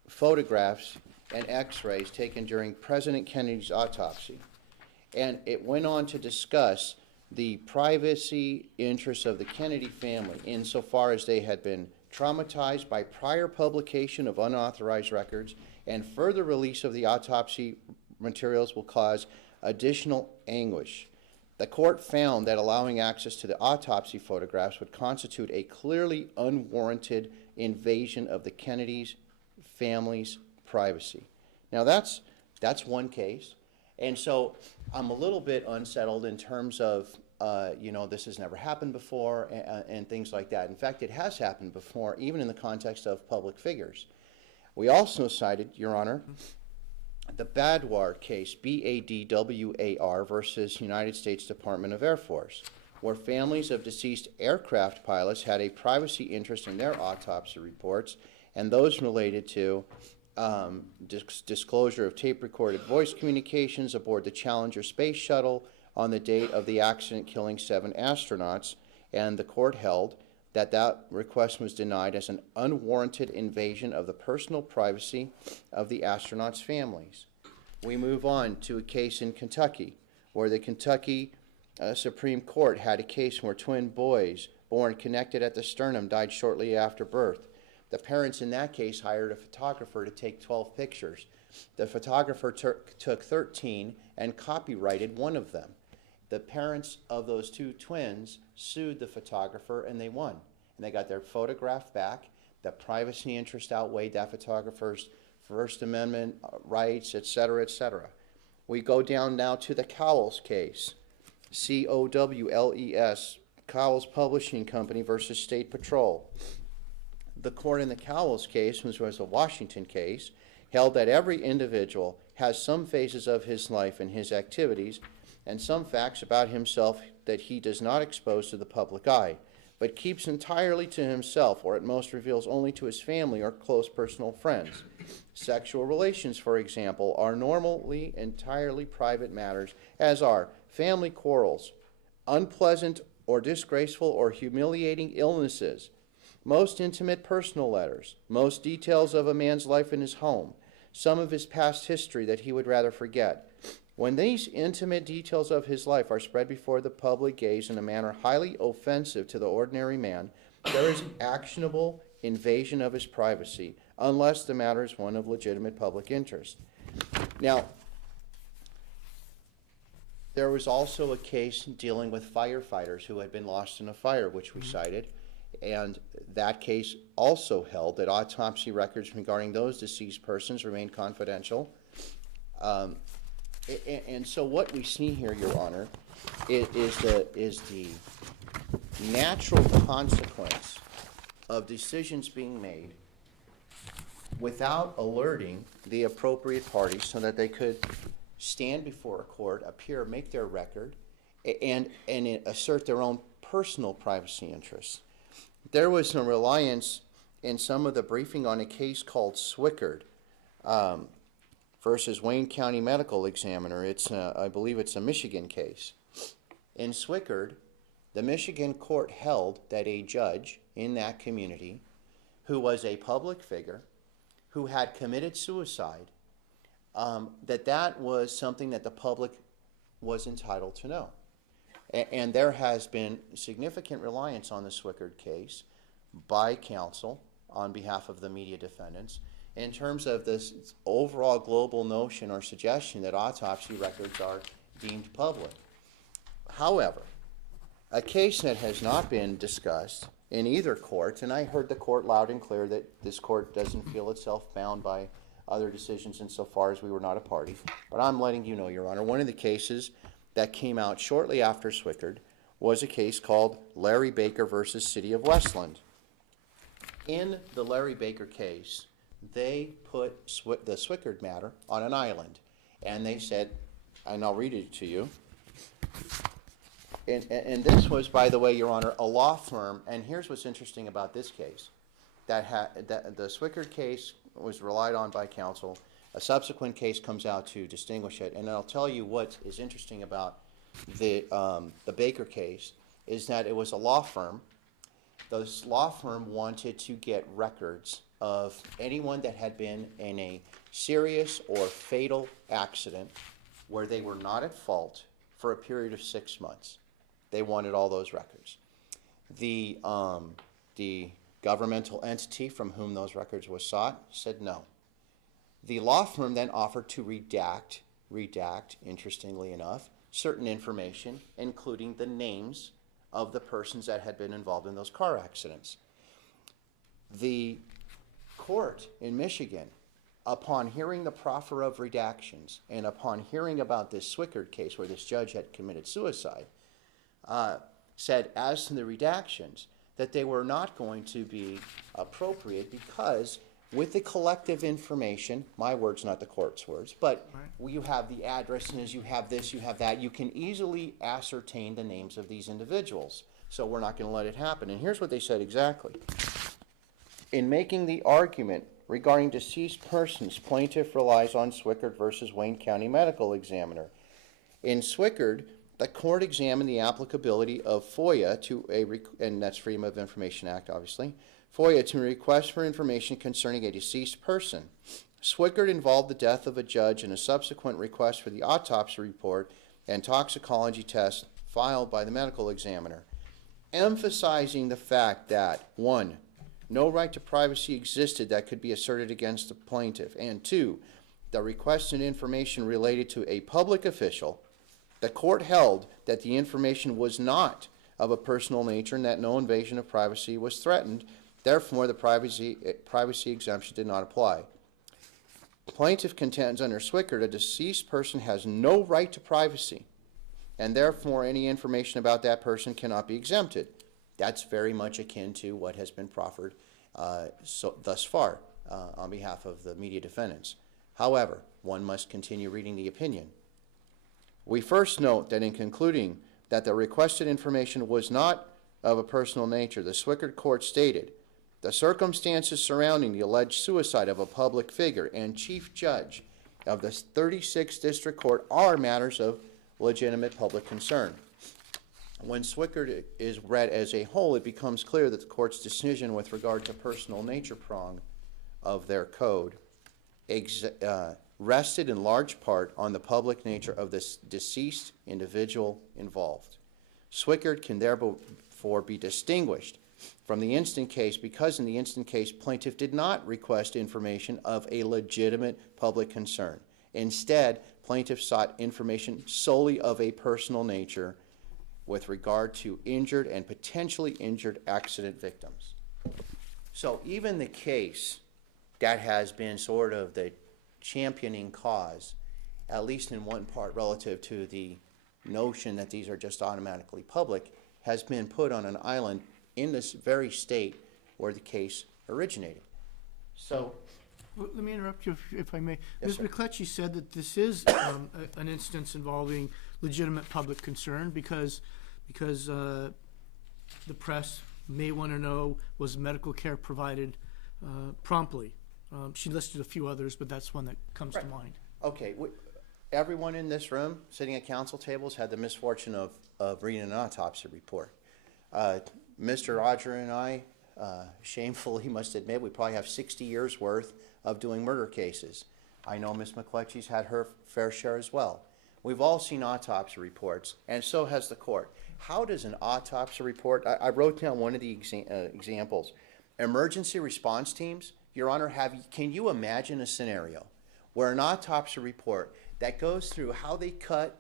photographs and x-rays taken during President Kennedy's autopsy. And it went on to discuss the privacy interests of the Kennedy family insofar as they had been traumatized by prior publication of unauthorized records, and further release of the autopsy materials will cause additional anguish. The court found that allowing access to the autopsy photographs would constitute a clearly unwarranted invasion of the Kennedy's family's privacy. Now that's one case, and so I'm a little bit unsettled in terms of this has never happened before and things like that. In fact, it has happened before, even in the context of public figures. We also cited, Your Honor, the Badwar case, Badwar versus United States Department of Air Force, where families of deceased aircraft pilots had a privacy interest in their autopsy reports, and those related to disclosure of tape-recorded voice communications aboard the Challenger space shuttle on the date of the accident killing 7 astronauts. And the court held that request was denied as an unwarranted invasion of the personal privacy of the astronauts' families. We move on to a case in Kentucky, where the Kentucky Supreme Court had a case where twin boys born connected at the sternum died shortly after birth. The parents in that case hired a photographer to take 12 pictures. The photographer took 13 and copyrighted one of them. The parents of those two twins sued the photographer, and they won. And they got their photograph back. The privacy interest outweighed that photographer's First Amendment rights, et cetera, et cetera. We go down now to the Cowles case, Cowles, Cowles Publishing Company versus State Patrol. The court in the Cowles case, which was a Washington case, held that every individual has some phases of his life and his activities and some facts about himself that he does not expose to the public eye, but keeps entirely to himself, or at most reveals only to his family or close personal friends. Sexual relations, for example, are normally entirely private matters, as are family quarrels, unpleasant or disgraceful or humiliating illnesses, most intimate personal letters, most details of a man's life in his home, some of his past history that he would rather forget. When these intimate details of his life are spread before the public gaze in a manner highly offensive to the ordinary man, there is actionable invasion of his privacy, unless the matter is one of legitimate public interest. Now, there was also a case dealing with firefighters who had been lost in a fire, which we cited, and that case also held that autopsy records regarding those deceased persons remained confidential. And so what we see here, Your Honor, is the natural consequence of decisions being made without alerting the appropriate parties so that they could stand before a court, appear, make their record, and assert their own personal privacy interests. There was some reliance in some of the briefing on a case called Swickard versus Wayne County Medical Examiner. I believe it's a Michigan case. In Swickard, the Michigan court held that a judge in that community who was a public figure, who had committed suicide, that was something that the public was entitled to know. And there has been significant reliance on the Swickard case by counsel on behalf of the media defendants in terms of this overall global notion or suggestion that autopsy records are deemed public. However, a case that has not been discussed in either court, and I heard the court loud and clear that this court doesn't feel itself bound by other decisions insofar as we were not a party, but I'm letting you know, Your Honor, one of the cases that came out shortly after Swickard was a case called Larry Baker versus City of Westland. In the Larry Baker case, they put the Swickard matter on an island, and they said, and I'll read it to you, and this was, by the way, Your Honor, a law firm, and here's what's interesting about this case, that the Swickard case was relied on by counsel. A subsequent case comes out to distinguish it, and I'll tell you what is interesting about the Baker case is that it was a law firm. This law firm wanted to get records of anyone that had been in a serious or fatal accident where they were not at fault for a period of 6 months. They wanted all those records. The governmental entity from whom those records were sought said no. The law firm then offered to redact, interestingly enough, certain information, including the names of the persons that had been involved in those car accidents. The court in Michigan, upon hearing the proffer of redactions and upon hearing about this Swickard case where this judge had committed suicide, said as to the redactions that they were not going to be appropriate because with the collective information, my words, not the court's words, but you have the addresses, you have this, you have that, you can easily ascertain the names of these individuals. So we're not going to let it happen. And here's what they said exactly. In making the argument regarding deceased persons, plaintiff relies on Swickard versus Wayne County Medical Examiner. In Swickard, the court examined the applicability of FOIA to and that's Freedom of Information Act, obviously, FOIA to a request for information concerning a deceased person. Swickard involved the death of a judge and a subsequent request for the autopsy report and toxicology test filed by the medical examiner, emphasizing the fact that, 1, no right to privacy existed that could be asserted against the plaintiff, and 2, the requested information related to a public official. The court held that the information was not of a personal nature and that no invasion of privacy was threatened. Therefore, the privacy exemption did not apply. Plaintiff contends under Swickard a deceased person has no right to privacy, and therefore any information about that person cannot be exempted. That's very much akin to what has been proffered thus far on behalf of the media defendants. However, one must continue reading the opinion. We first note that in concluding that the requested information was not of a personal nature, the Swickard court stated, the circumstances surrounding the alleged suicide of a public figure and chief judge of the 36th District Court are matters of legitimate public concern. When Swickard is read as a whole, it becomes clear that the court's decision with regard to personal nature prong of their code rested in large part on the public nature of this deceased individual involved. Swickard can therefore be distinguished from the instant case because in the instant case, plaintiff did not request information of a legitimate public concern. Instead, plaintiff sought information solely of a personal nature with regard to injured and potentially injured accident victims. So even the case that has been sort of the championing cause, at least in one part relative to the notion that these are just automatically public, has been put on an island in this very state where the case originated. So, Well, let me interrupt you if I may. Yes, Ms. sir. McCletchie said that this is an instance involving legitimate public concern because the press may want to know, was medical care provided promptly. She listed a few others, but that's one that comes to mind. okay, everyone in this room sitting at council tables had the misfortune of reading an autopsy report. Mr. Roger and I, shamefully must admit, we probably have 60 years worth of doing murder cases. I know Ms. McCletchie's had her fair share as well. We've all seen autopsy reports, and so has the court. How does an autopsy report, I wrote down one of the examples. Emergency response teams, Your Honor, can you imagine a scenario where an autopsy report that goes through how they cut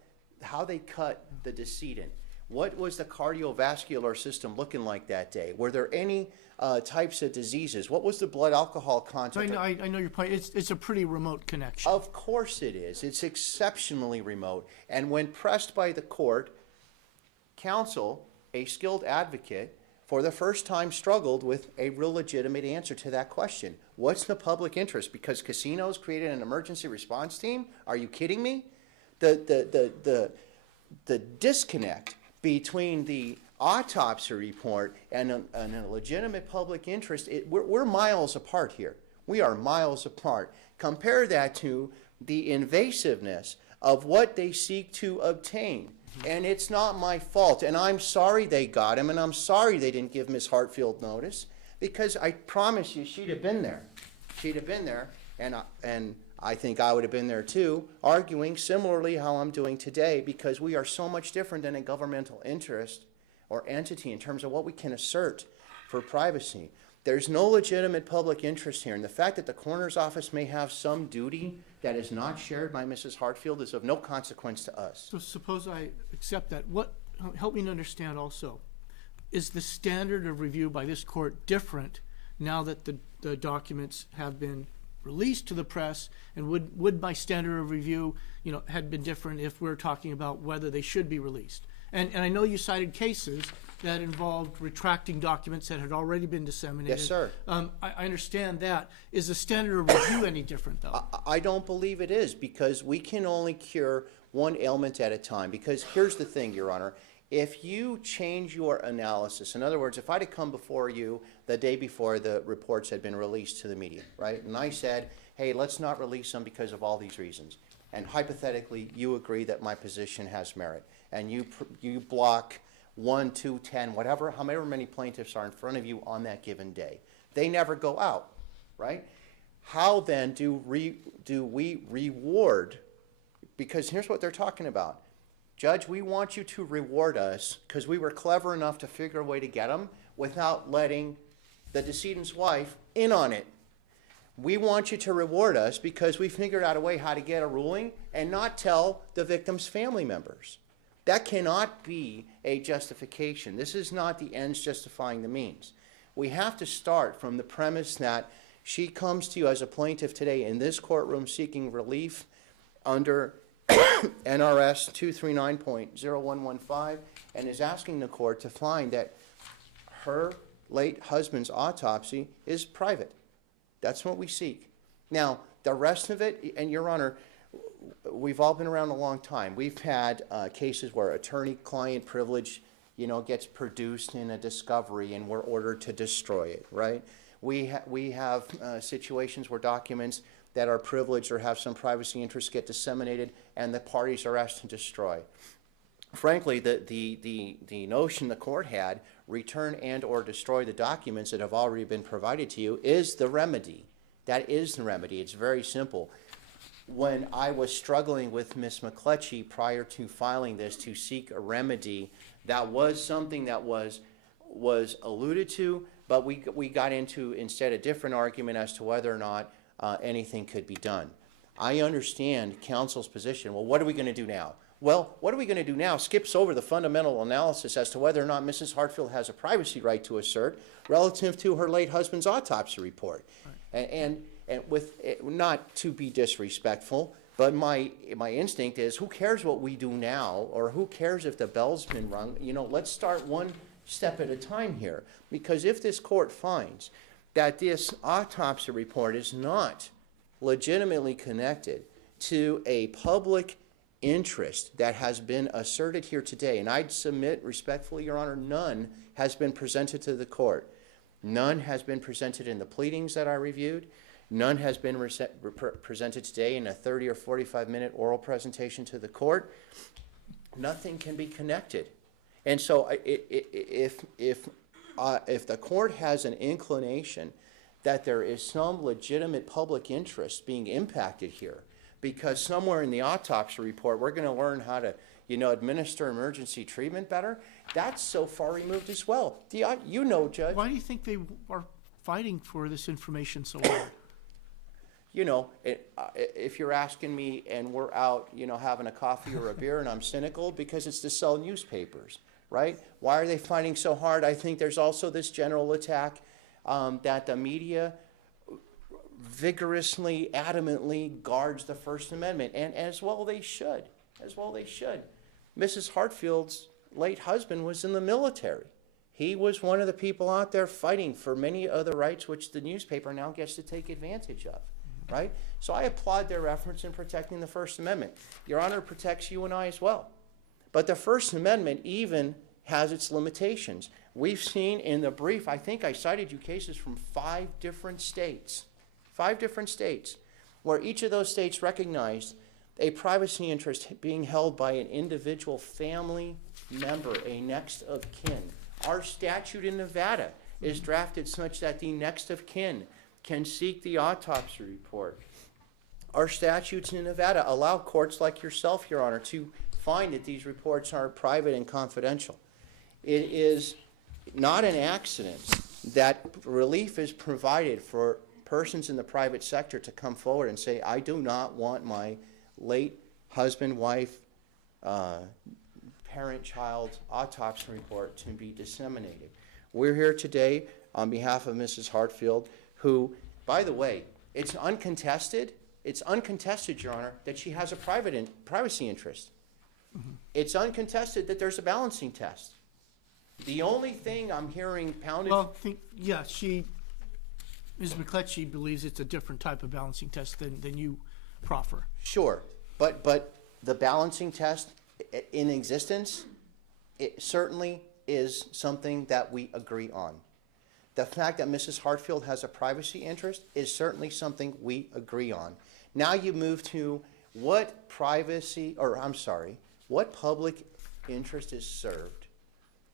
the decedent? What was the cardiovascular system looking like that day? Were there any types of diseases? What was the blood alcohol content? I know your point. It's a pretty remote connection. Of course it is. It's exceptionally remote. And when pressed by the court, counsel, a skilled advocate, for the first time struggled with a real legitimate answer to that question. What's the public interest? Because casinos created an emergency response team? Are you kidding me? The disconnect between the autopsy report and a legitimate public interest, we're miles apart here. We are miles apart. Compare that to the invasiveness of what they seek to obtain. And it's not my fault. And I'm sorry they got him, and I'm sorry they didn't give Ms. Hartfield notice, because I promise you she'd have been there. She'd have been there, and I think I would have been there too, arguing similarly how I'm doing today, because we are so much different than a governmental interest or entity in terms of what we can assert for privacy. There's no legitimate public interest here, and the fact that the coroner's office may have some duty that is not shared by Mrs. Hartfield is of no consequence to us. So suppose I accept that. Help me to understand also, is the standard of review by this court different now that the documents have been released to the press, and would my standard of review, had been different if we're talking about whether they should be released? And I know you cited cases that involved retracting documents that had already been disseminated. Yes, sir. I understand that. Is the standard of review any different, though? I don't believe it is, because we can only cure one ailment at a time. Because here's the thing, Your Honor. If you change your analysis, in other words, if I'd have come before you the day before the reports had been released to the media, right? And I said, hey, let's not release them because of all these reasons. and hypothetically, you agree that my position has merit, and you block 1, 2, 10, whatever, however many plaintiffs are in front of you on that given day. They never go out, right? How then do we reward, because here's what they're talking about. Judge, we want you to reward us because we were clever enough to figure a way to get them without letting the decedent's wife in on it. We want you to reward us because we figured out a way how to get a ruling and not tell the victim's family members. That cannot be a justification. This is not the ends justifying the means. We have to start from the premise that she comes to you as a plaintiff today in this courtroom seeking relief under NRS 239.0115 and is asking the court to find that her late husband's autopsy is private. That's what we seek. Now, the rest of it, and Your Honor, we've all been around a long time. We've had cases where attorney-client privilege, gets produced in a discovery and we're ordered to destroy it, right? We have situations where documents that are privileged or have some privacy interests get disseminated and the parties are asked to destroy. Frankly, the notion the court had, return and or destroy the documents that have already been provided to you, is the remedy. That is the remedy. It's very simple. When I was struggling with Ms. McCletchie prior to filing this to seek a remedy, that was something that was alluded to, but we got into instead a different argument as to whether or not anything could be done. I understand counsel's position. Well, what are we going to do now? Well, what are we going to do now skips over the fundamental analysis as to whether or not Mrs. Hartfield has a privacy right to assert relative to her late husband's autopsy report. Right. And with not to be disrespectful, but my instinct is, who cares what we do now, or who cares if the bell's been rung? Let's start one step at a time here, because if this court finds that this autopsy report is not legitimately connected to a public interest that has been asserted here today, and I'd submit respectfully, Your Honor, none has been presented to the court. None has been presented in the pleadings that I reviewed. None has been presented today in a 30 or 45-minute oral presentation to the court. Nothing can be connected. And so if the court has an inclination that there is some legitimate public interest being impacted here, because somewhere in the autopsy report we're going to learn how to, administer emergency treatment better, that's so far removed as well. Judge. Why do you think they are fighting for this information so hard? If you're asking me and we're out, having a coffee or a beer and I'm cynical, because it's to sell newspapers, right? Why are they fighting so hard? I think there's also this general attack that the media vigorously, adamantly guards the First Amendment, and as well they should. Mrs. Hartfield's late husband was in the military. He was one of the people out there fighting for many of the rights which the newspaper now gets to take advantage of, right? So I applaud their efforts in protecting the First Amendment. Your Honor, protects you and I as well. But the First Amendment even has its limitations. We've seen in the brief, I think I cited you cases from 5 different states, where each of those states recognized a privacy interest being held by an individual family member, a next of kin. Our statute in Nevada is drafted such that the next of kin can seek the autopsy report. Our statutes in Nevada allow courts like yourself, Your Honor, to find that these reports are private and confidential. It is not an accident that relief is provided for persons in the private sector to come forward and say, I do not want my late husband, wife, parent, child's autopsy report to be disseminated. We're here today on behalf of Mrs. Hartfield, who, by the way, it's uncontested, Your Honor, that she has a privacy interest. Mm-hmm. It's uncontested that there's a balancing test. The only thing I'm hearing pounded... Well, Ms. McCletchie believes it's a different type of balancing test than you proffer. Sure, but the balancing test in existence, it certainly is something that we agree on. The fact that Mrs. Hartfield has a privacy interest is certainly something we agree on. Now you move to what public interest is served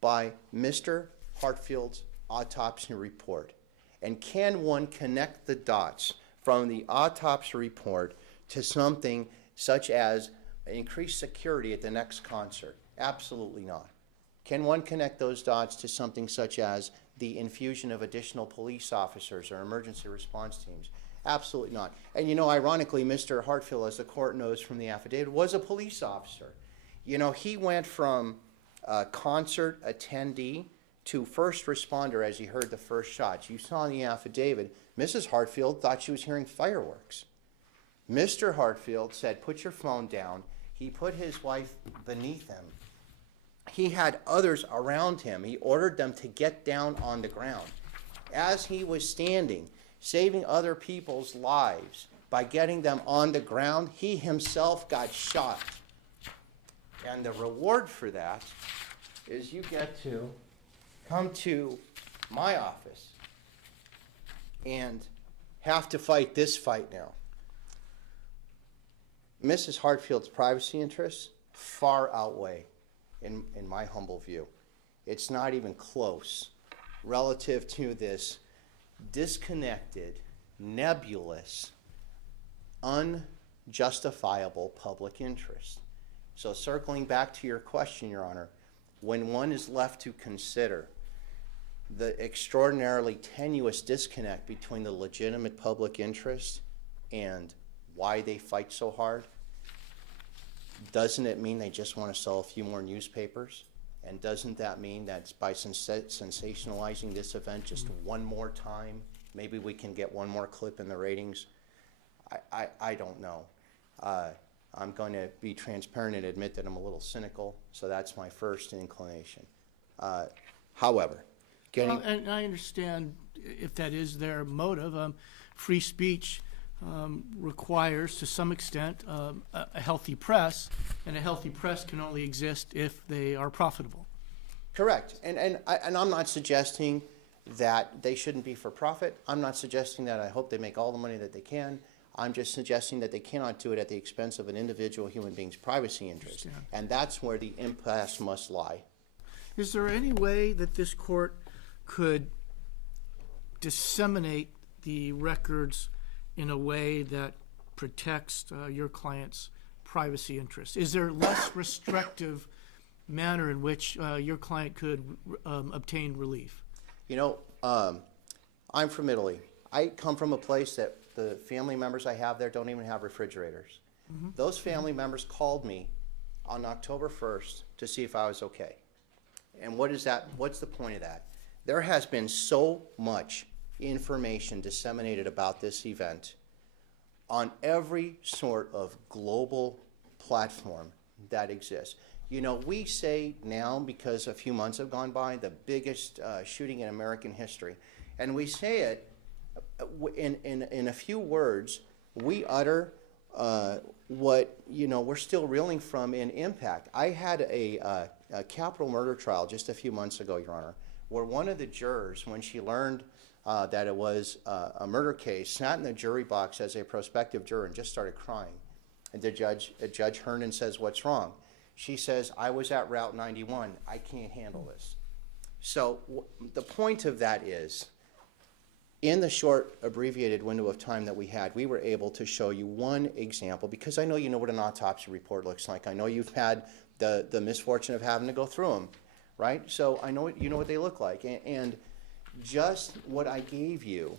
by Mr. Hartfield's autopsy report? And can one connect the dots from the autopsy report to something such as increased security at the next concert? Absolutely not. Can one connect those dots to something such as the infusion of additional police officers or emergency response teams? Absolutely not. And ironically, Mr. Hartfield, as the court knows from the affidavit, was a police officer. He went from concert attendee to first responder as he heard the first shots. You saw in the affidavit, Mrs. Hartfield thought she was hearing fireworks. Mr. Hartfield said, put your phone down. He put his wife beneath him. He had others around him. He ordered them to get down on the ground. As he was standing, saving other people's lives by getting them on the ground, he himself got shot. And the reward for that is you get to come to my office and have to fight this fight now. Mrs. Hartfield's privacy interests far outweigh, in my humble view. It's not even close relative to this disconnected, nebulous, unjustifiable public interest. So circling back to your question, Your Honor, when one is left to consider the extraordinarily tenuous disconnect between the legitimate public interest and why they fight so hard, doesn't it mean they just want to sell a few more newspapers? And doesn't that mean that by sensationalizing this event just one more time, maybe we can get one more clip in the ratings? I don't know. I'm going to be transparent and admit that I'm a little cynical, so that's my first inclination. However, Well, and I understand if that is their motive. Free speech requires, to some extent, a healthy press, and a healthy press can only exist if they are profitable. Correct. And I'm not suggesting that they shouldn't be for profit. I'm not suggesting that I hope they make all the money that they can. I'm just suggesting that they cannot do it at the expense of an individual human being's privacy interest. And that's where the impasse must lie. Is there any way that this court could disseminate the records in a way that protects your client's privacy interests? Is there less restrictive manner in which your client could obtain relief? I'm from Italy. I come from a place that the family members I have there don't even have refrigerators. Mm-hmm. Those family members called me on October 1st to see if I was okay. And what's the point of that? There has been so much information disseminated about this event on every sort of global platform that exists. We say now, because a few months have gone by, the biggest shooting in American history. And we say it in a few words. We utter what, we're still reeling from in impact. I had a capital murder trial just a few months ago, Your Honor, where one of the jurors, when she learned that it was a murder case, sat in the jury box as a prospective juror and just started crying. And Judge Hernan says, "What's wrong?" She says, "I was at Route 91. I can't handle this." So the point of that is, in the short, abbreviated window of time that we had, we were able to show you one example, because I know you know what an autopsy report looks like. I know you've had the misfortune of having to go through them, right? So I know you know what they look like. And just what I gave you,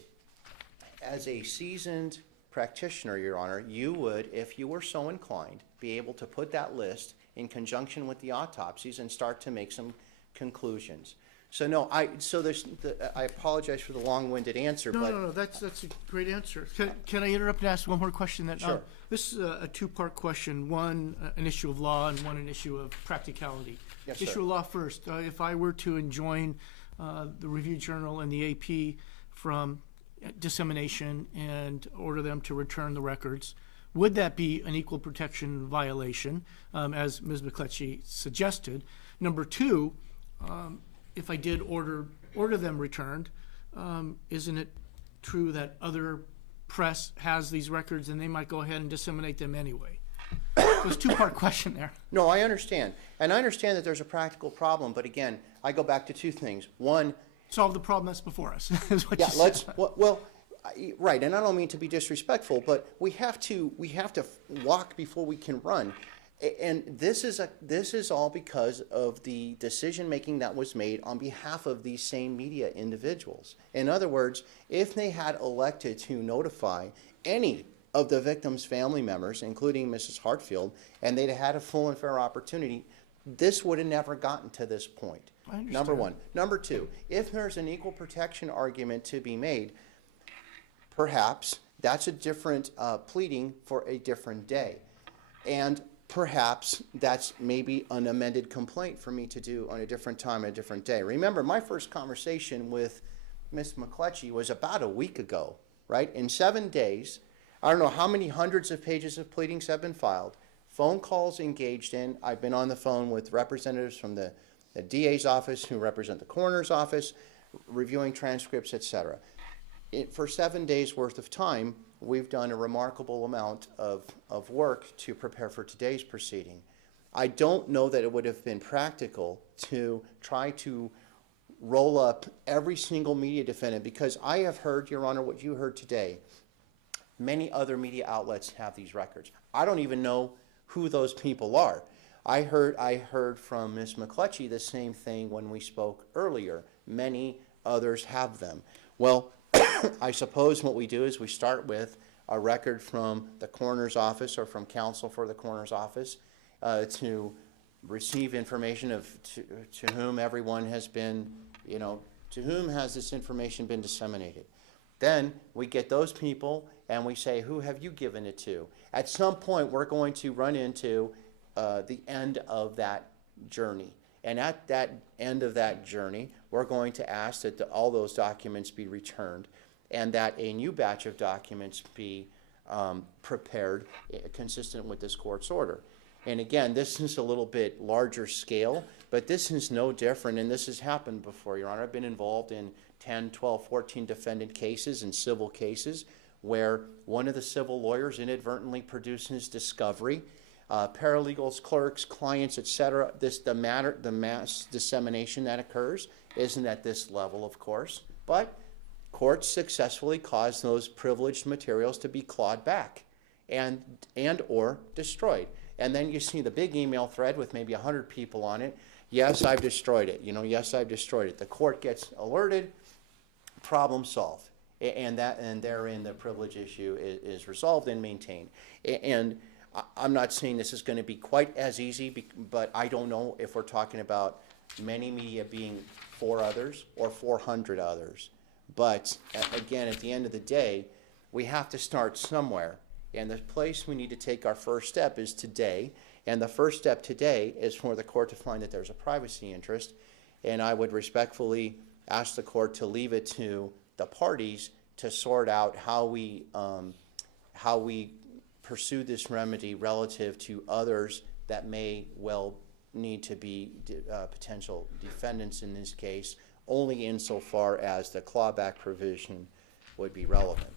as a seasoned practitioner, Your Honor, you would, if you were so inclined, be able to put that list in conjunction with the autopsies and start to make some conclusions. So no, I apologize for the long-winded answer, but No, that's a great answer. Can I interrupt and ask one more question? Sure. This is a two-part question. One, an issue of law, and one, an issue of practicality. Yes, sir. Issue of law first. If I were to enjoin the Review Journal and the AP from dissemination and order them to return the records, would that be an equal protection violation, as Ms. McCletchie suggested? Number two, if I did order them returned, isn't it true that other press has these records and they might go ahead and disseminate them anyway? There's a two-part question there. No, I understand. And I understand that there's a practical problem, but again, I go back to two things. One, Solve the problem that's before us, is what yeah, you said. right, and I don't mean to be disrespectful, but we have to walk before we can run. And this is all because of the decision-making that was made on behalf of these same media individuals. In other words, if they had elected to notify any of the victim's family members, including Mrs. Hartfield, and they'd had a full and fair opportunity, this would have never gotten to this point. I understand. Number one. Number two, if there's an equal protection argument to be made, perhaps that's a different pleading for a different day. And perhaps that's maybe an amended complaint for me to do on a different time, a different day. Remember, my first conversation with Ms. McCletchy was about a week ago, right? In 7 days, I don't know how many hundreds of pages of pleadings have been filed, phone calls engaged in. I've been on the phone with representatives from the DA's office who represent the coroner's office, reviewing transcripts, etc. For 7 days worth of time, we've done a remarkable amount of work to prepare for today's proceeding. I don't know that it would have been practical to try to roll up every single media defendant, because I have heard, Your Honor, what you heard today. Many other media outlets have these records. I don't even know who those people are. I heard from Ms. McCletchy the same thing when we spoke earlier. Many others have them. Well, I suppose what we do is we start with a record from the coroner's office or from counsel for the coroner's office to receive information of to whom everyone has been, to whom has this information been disseminated. Then we get those people and we say, who have you given it to? At some point, we're going to run into the end of that journey. And at that end of that journey, we're going to ask that all those documents be returned and that a new batch of documents be prepared consistent with this court's order. And again, this is a little bit larger scale, but this is no different, and this has happened before, Your Honor. I've been involved in 10, 12, 14 defendant cases and civil cases where one of the civil lawyers inadvertently produces discovery. Paralegals, clerks, clients, etc. The mass dissemination that occurs isn't at this level, of course, but courts successfully cause those privileged materials to be clawed back and or destroyed. And then you see the big email thread with maybe 100 people on it. Yes, I've destroyed it. Yes, I've destroyed it. The court gets alerted, problem solved, and therein the privilege issue is resolved and maintained. And I'm not saying this is going to be quite as easy, but I don't know if we're talking about many media being 4 others or 400 others. But again, at the end of the day, we have to start somewhere. And the place we need to take our first step is today. And the first step today is for the court to find that there's a privacy interest. And I would respectfully ask the court to leave it to the parties to sort out how we pursue this remedy relative to others that may well need to be potential defendants in this case, only insofar as the clawback provision would be relevant.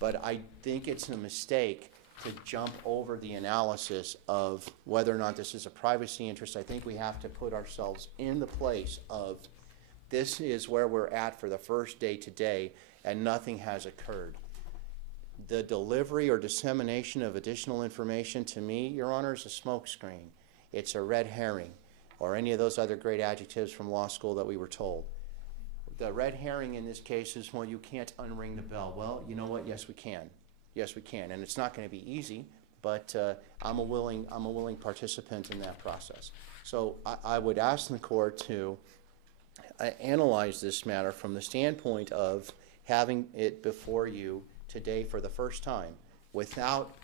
But I think it's a mistake to jump over the analysis of whether or not this is a privacy interest. I think we have to put ourselves in the place of this is where we're at for the first day today, and nothing has occurred. The delivery or dissemination of additional information, to me, Your Honor, is a smokescreen. It's a red herring, or any of those other great adjectives from law school that we were told. The red herring in this case is, well, you can't unring the bell. Well, you know what? Yes, we can. Yes, we can. And it's not going to be easy, but I'm a willing participant in that process. So I would ask the court to analyze this matter from the standpoint of having it before you today for the first time without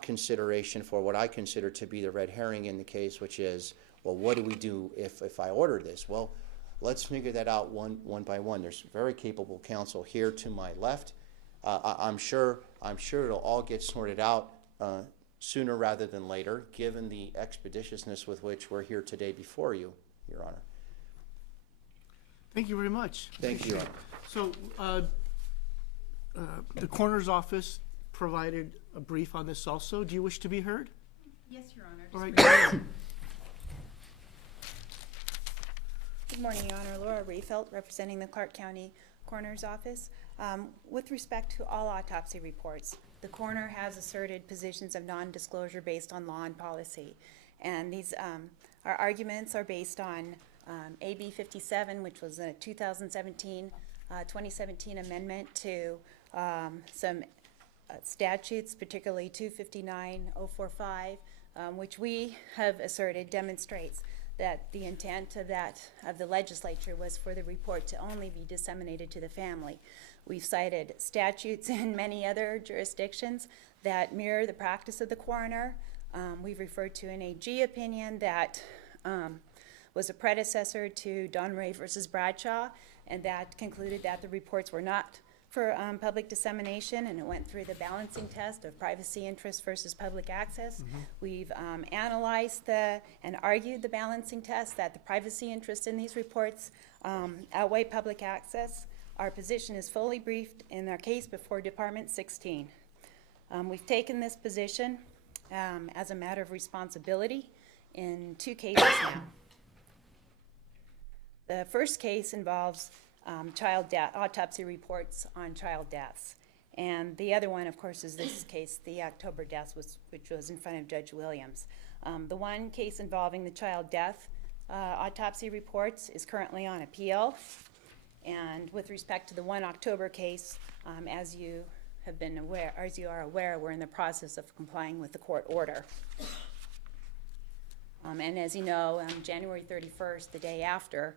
consideration for what I consider to be the red herring in the case, which is, well, what do we do if I order this? Well, let's figure that out one by one. There's very capable counsel here to my left. I'm sure it'll all get sorted out sooner rather than later, given the expeditiousness with which we're here today before you, Your Honor. Thank you very much. Thank you, Your Honor. So the coroner's office provided a brief on this also. Do you wish to be heard? Yes, Your Honor. All right, Just go ahead. Good morning, Your Honor. Laura Rehfeldt, representing the Clark County Coroner's Office. With respect to all autopsy reports, the coroner has asserted positions of non-disclosure based on law and policy. And these, our arguments are based on AB 57, which was a 2017 amendment to some statutes, particularly 259.045, which we have asserted demonstrates that the intent of the legislature was for the report to only be disseminated to the family. We've cited statutes in many other jurisdictions that mirror the practice of the coroner. We've referred to an AG opinion that was a predecessor to Donray versus Bradshaw, and that concluded that the reports were not for public dissemination, and it went through the balancing test of privacy interest versus public access. We've analyzed and argued the balancing test that the privacy interest in these reports outweigh public access. Our position is fully briefed in our case before Department 16. We've taken this position as a matter of responsibility in 2 cases now. The first case involves autopsy reports on child deaths. And the other one, of course, is this case, the October death, which was in front of Judge Williams. The one case involving the child death autopsy reports is currently on appeal. And with respect to the 1 October case, as you are aware, we're in the process of complying with the court order. And as you know, January 31st, the day after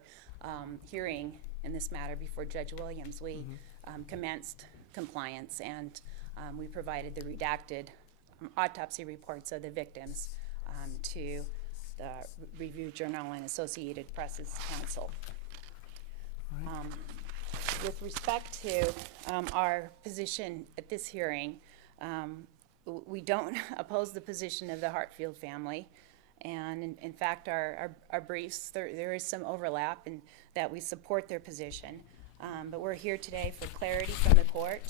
hearing in this matter before Judge Williams, we commenced compliance, and we provided the redacted autopsy reports of the victims to the Review Journal and Associated Press's counsel. With respect to our position at this hearing, we don't oppose the position of the Hartfield family. And in fact, our briefs, there is some overlap in that we support their position. But we're here today for clarity from the court.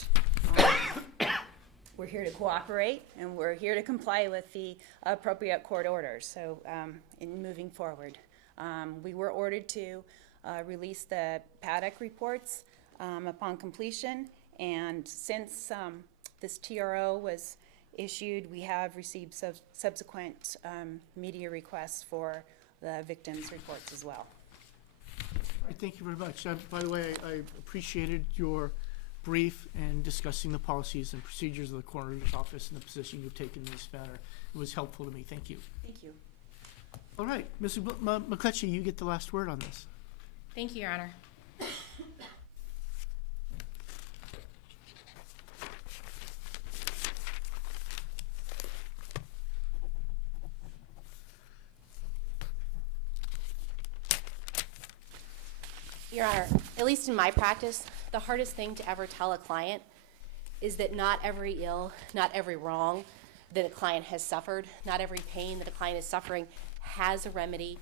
We're here to cooperate, and we're here to comply with the appropriate court orders. So in moving forward, we were ordered to release the paddock reports upon completion. And since this TRO was issued, we have received subsequent media requests for the victims' reports as well. All right, thank you very much. By the way, I appreciated your brief and discussing the policies and procedures of the coroner's office and the position you've taken in this matter. It was helpful to me. Thank you. Thank you. All right, Mrs. McCutcheon, you get the last word on this. Thank you, Your Honor. Your Honor, at least in my practice, the hardest thing to ever tell a client is that not every ill, not every wrong that a client has suffered, not every pain that a client is suffering has a remedy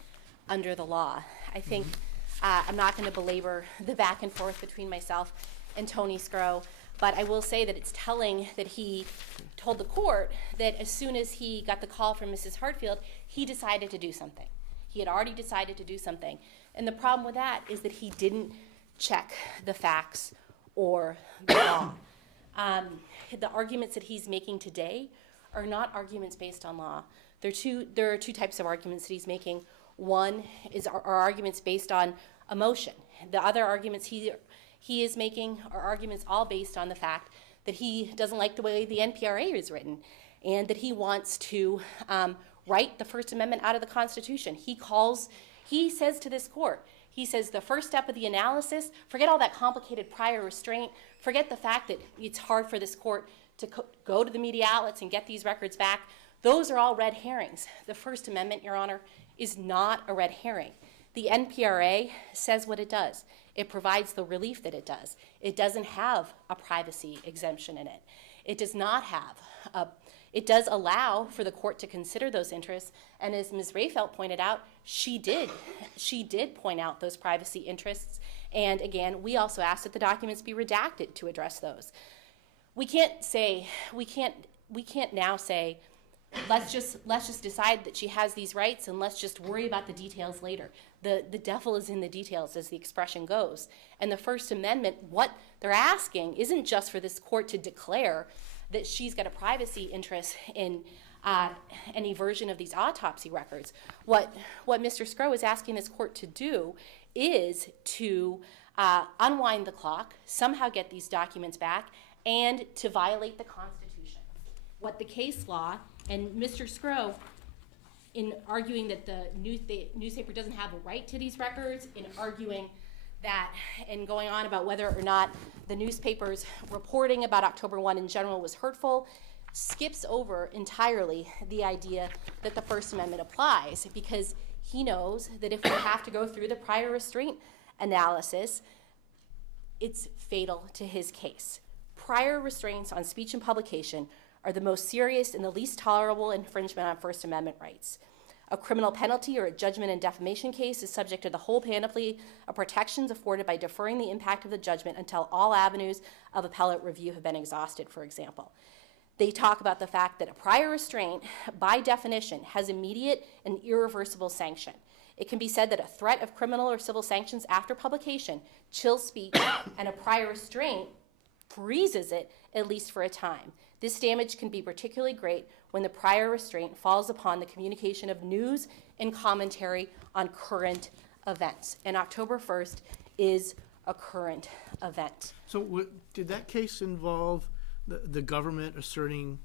under the law. I think I'm not going to belabor the back and forth between myself and Tony Scrow, but I will say that it's telling that he told the court that as soon as he got the call from Mrs. Hartfield, he decided to do something. He had already decided to do something. And the problem with that is that he didn't check the facts or the law. The arguments that he's making today are not arguments based on law. There are two types of arguments that he's making. One are arguments based on emotion. The other arguments he is making are arguments all based on the fact that he doesn't like the way the NPRA is written and that he wants to write the First Amendment out of the Constitution. He says to this court, he says the first step of the analysis, forget all that complicated prior restraint, forget the fact that it's hard for this court to go to the media outlets and get these records back. Those are all red herrings. The First Amendment, Your Honor, is not a red herring. The NPRA says what it does. It provides the relief that it does. It doesn't have a privacy exemption in it. It does not have it does allow for the court to consider those interests, and as Ms. Rehfeldt pointed out, she did point out those privacy interests, and again, we also asked that the documents be redacted to address those. We can't now say let's just decide that she has these rights and let's just worry about the details later. The devil is in the details, as the expression goes. And the First Amendment, what they're asking isn't just for this court to declare that she's got a privacy interest in any version of these autopsy records. What Mr. Scrow is asking this court to do is to unwind the clock, somehow get these documents back, and to violate the Constitution. What the case law, and Mr. Scrow, in arguing that the newspaper doesn't have a right to these records, in arguing that, and going on about whether or not the newspaper's reporting about October 1 in general was hurtful, skips over entirely the idea that the First Amendment applies, because he knows that if we have to go through the prior restraint analysis, it's fatal to his case. Prior restraints on speech and publication are the most serious and the least tolerable infringement on First Amendment rights. A criminal penalty or a judgment in defamation case is subject to the whole panoply of protections afforded by deferring the impact of the judgment until all avenues of appellate review have been exhausted, for example. They talk about the fact that a prior restraint, by definition, has immediate and irreversible sanction. It can be said that a threat of criminal or civil sanctions after publication chills speech, and a prior restraint freezes it, at least for a time. This damage can be particularly great when the prior restraint falls upon the communication of news and commentary on current events. And October 1st is a current event. So did that case involve the government asserting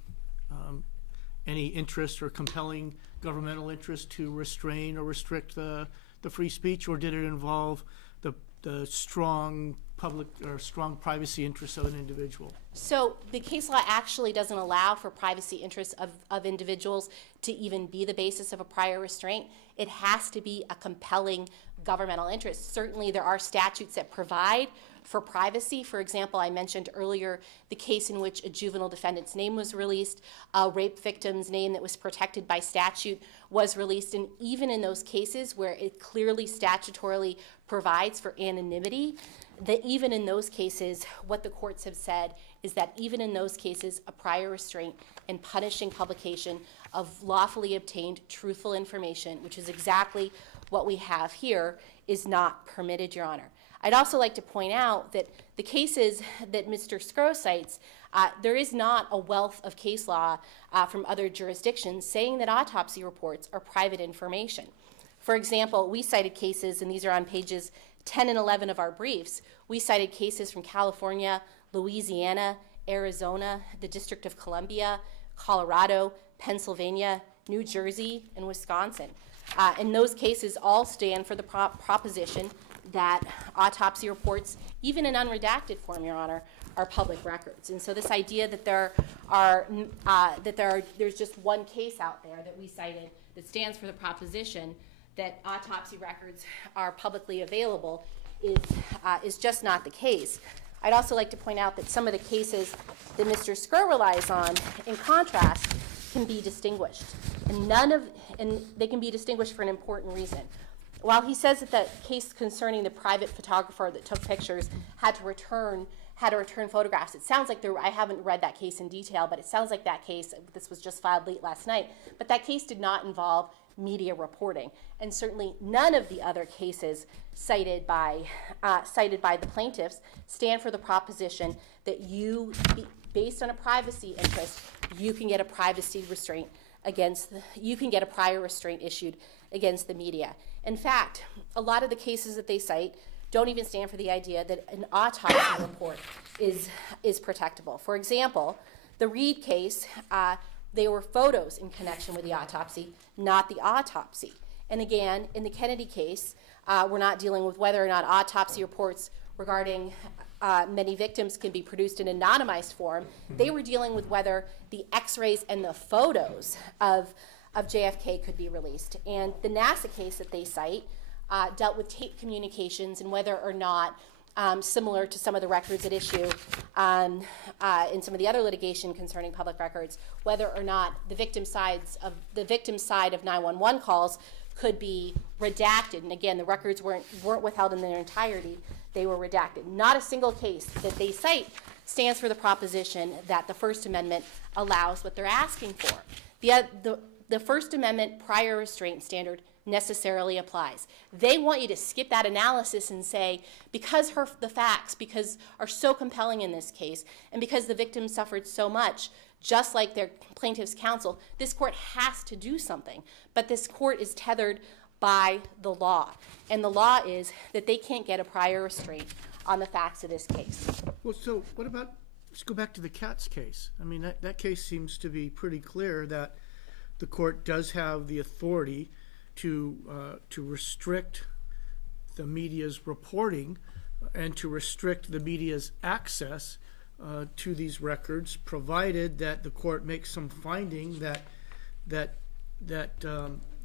any interest or compelling governmental interest to restrain or restrict the free speech, or did it involve the strong public or strong privacy interests of an individual? So the case law actually doesn't allow for privacy interests of individuals to even be the basis of a prior restraint. It has to be a compelling governmental interest. Certainly there are statutes that provide for privacy. For example, I mentioned earlier the case in which a juvenile defendant's name was released, a rape victim's name that was protected by statute was released, and even in those cases where it clearly statutorily provides for anonymity, that even in those cases, what the courts have said is that even in those cases, a prior restraint and punishing publication of lawfully obtained truthful information, which is exactly what we have here, is not permitted, Your Honor. I'd also like to point out that the cases that Mr. Scrow cites, there is not a wealth of case law from other jurisdictions saying that autopsy reports are private information. For example, we cited cases, and these are on pages 10 and 11 of our briefs. We cited cases from California, Louisiana, Arizona, the District of Columbia, Colorado, Pennsylvania, New Jersey, and Wisconsin. And those cases all stand for the proposition that autopsy reports, even in unredacted form, Your Honor, are public records. And so this idea that there's just one case out there that we cited that stands for the proposition that autopsy records are publicly available is just not the case. I'd also like to point out that some of the cases that Mr. Scrow relies on, in contrast, can be distinguished. And they can be distinguished for an important reason. While he says that the case concerning the private photographer that took pictures had to return photographs, it sounds like I haven't read that case in detail, but it sounds like that case, this was just filed late last night, but that case did not involve media reporting. And certainly none of the other cases cited by the plaintiffs stand for the proposition that based on a privacy interest, you can get a privacy restraint you can get a prior restraint issued against the media. In fact, a lot of the cases that they cite don't even stand for the idea that an autopsy report is protectable. For example, the Reed case, they were photos in connection with the autopsy, not the autopsy. And again, in the Kennedy case, we're not dealing with whether or not autopsy reports regarding many victims can be produced in anonymized form. They were dealing with whether the x-rays and the photos of JFK could be released. And the NASA case that they cite dealt with tape communications and whether or not, similar to some of the records at issue in some of the other litigation concerning public records, whether or not the victim's side of 911 calls could be redacted. And again, the records weren't withheld in their entirety. They were redacted. Not a single case that they cite stands for the proposition that the First Amendment allows what they're asking for. The First Amendment prior restraint standard necessarily applies. They want you to skip that analysis and say, because the facts are so compelling in this case, and because the victim suffered so much, just like their plaintiff's counsel, this court has to do something. But this court is tethered by the law. And the law is that they can't get a prior restraint on the facts of this case. Well, so what about, let's go back to the Katz case. I mean, that case seems to be pretty clear that the court does have the authority to restrict the media's reporting and to restrict the media's access to these records, provided that the court makes some finding that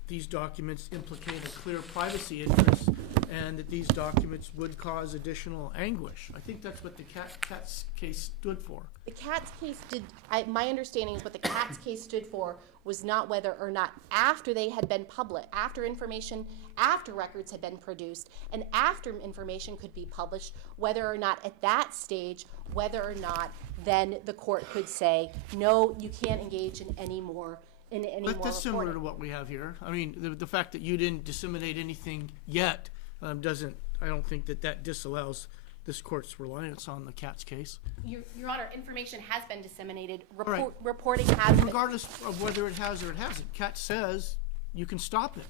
these documents implicate a clear privacy interest and that these documents would cause additional anguish. I think that's what the Katz case stood for. The Katz case my understanding is what the Katz case stood for was not whether or not after they had been public, after records had been produced, and after information could be published, whether or not at that stage, whether or not then the court could say, no, you can't engage in any more That's similar reporting. to what we have here. I mean, the fact that you didn't disseminate anything yet I don't think that disallows this court's reliance on the Katz case. Your Honor, information has been disseminated. Right. Reporting has been. Regardless of whether it has or it hasn't, Katz says you can stop it.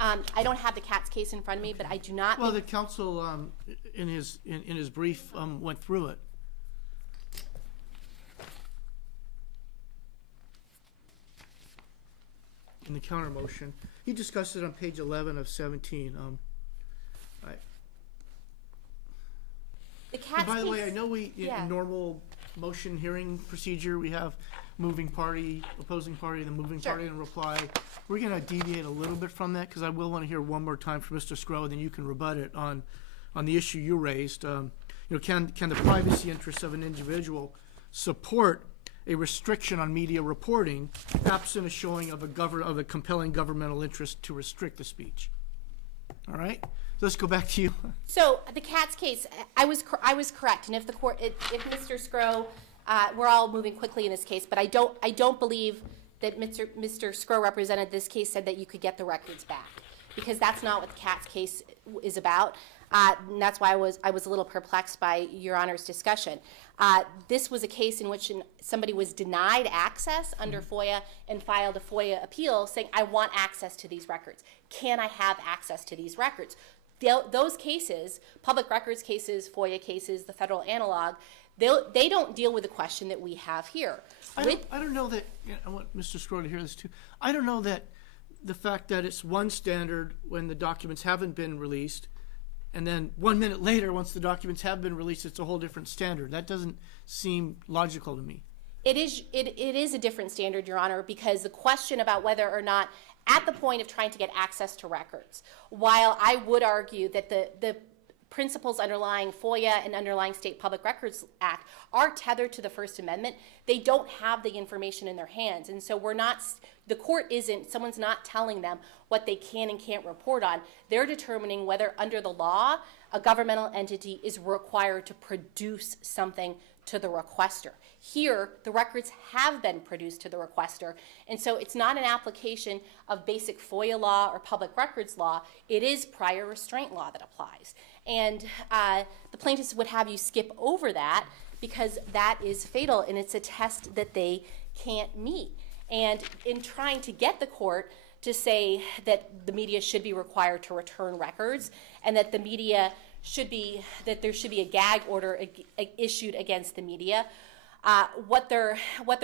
I don't have the Katz case in front of me, but I do not. Well, the counsel in his brief went through it. In the counter motion, he discussed it on page 11 of 17. The Katz By the way, case- I know in normal motion hearing procedure, we have moving party, opposing party, the moving Sure. party in reply. We're going to deviate a little bit from that because I will want to hear one more time from Mr. Scrow, then you can rebut it on the issue you raised. Can the privacy interests of an individual support a restriction on media reporting, absent a showing of a compelling governmental interest to restrict the speech? All right, so let's go back to you. So the Katz case, I was correct, and if Mr. Scrow, we're all moving quickly in this case, but I don't believe that Mr. Scrow represented this case said that you could get the records back, because that's not what the Katz case is about. And that's why I was a little perplexed by Your Honor's discussion. This was a case in which somebody was denied access under FOIA and filed a FOIA appeal saying, I want access to these records. Can I have access to these records? Those cases, public records cases, FOIA cases, the federal analog, they don't deal with the question that we have here. I don't know that, I want Mr. Scrow to hear this too. I don't know that the fact that it's one standard when the documents haven't been released, and then 1 minute later, once the documents have been released, it's a whole different standard. That doesn't seem logical to me. It is a different standard, Your Honor, because the question about whether or not, at the point of trying to get access to records, while I would argue that the principles underlying FOIA and underlying State Public Records Act are tethered to the First Amendment, they don't have the information in their hands. And so someone's not telling them what they can and can't report on. They're determining whether under the law, a governmental entity is required to produce something to the requester. Here, the records have been produced to the requester, and so it's not an application of basic FOIA law or public records law. It is prior restraint law that applies. And the plaintiffs would have you skip over that because that is fatal, and it's a test that they can't meet. And in trying to get the court to say that the media should be required to return records and that there should be a gag order issued against the media, what they're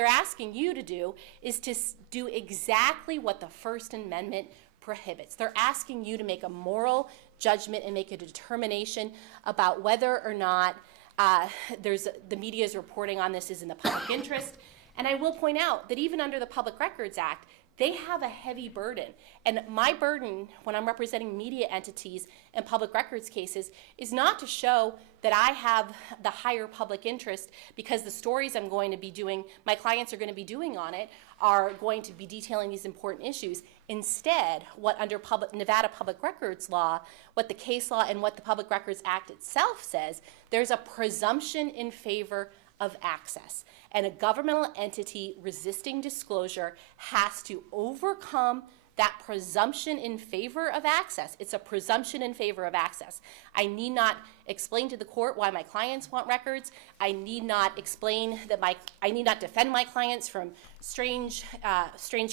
asking you to do is to do exactly what the First Amendment prohibits. They're asking you to make a moral judgment and make a determination about whether or not the media's reporting on this is in the public interest. And I will point out that even under the Public Records Act, they have a heavy burden. And my burden when I'm representing media entities in public records cases is not to show that I have the higher public interest because the stories I'm going to be doing, my clients are going to be doing on it, are going to be detailing these important issues. Instead, what under Nevada public records law, what the case law and what the Public Records Act itself says, there's a presumption in favor of access. And a governmental entity resisting disclosure has to overcome that presumption in favor of access. It's a presumption in favor of access. I need not explain to the court why my clients want records. I need not explain that I need not defend my clients from strange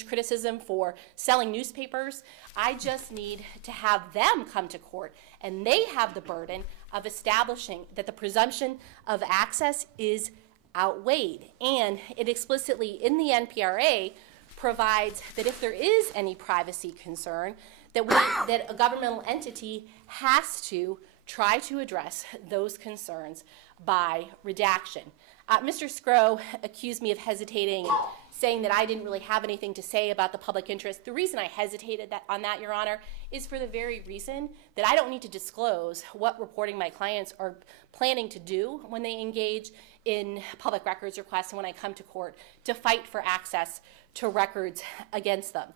criticism for selling newspapers. I just need to have them come to court, and they have the burden of establishing that the presumption of access is outweighed. And it explicitly in the NPRA provides that if there is any privacy concern, that a governmental entity has to try to address those concerns by redaction. Mr. Scrow accused me of hesitating, saying that I didn't really have anything to say about the public interest. The reason I hesitated on that, Your Honor, is for the very reason that I don't need to disclose what reporting my clients are planning to do when they engage in public records requests and when I come to court to fight for access to records against them.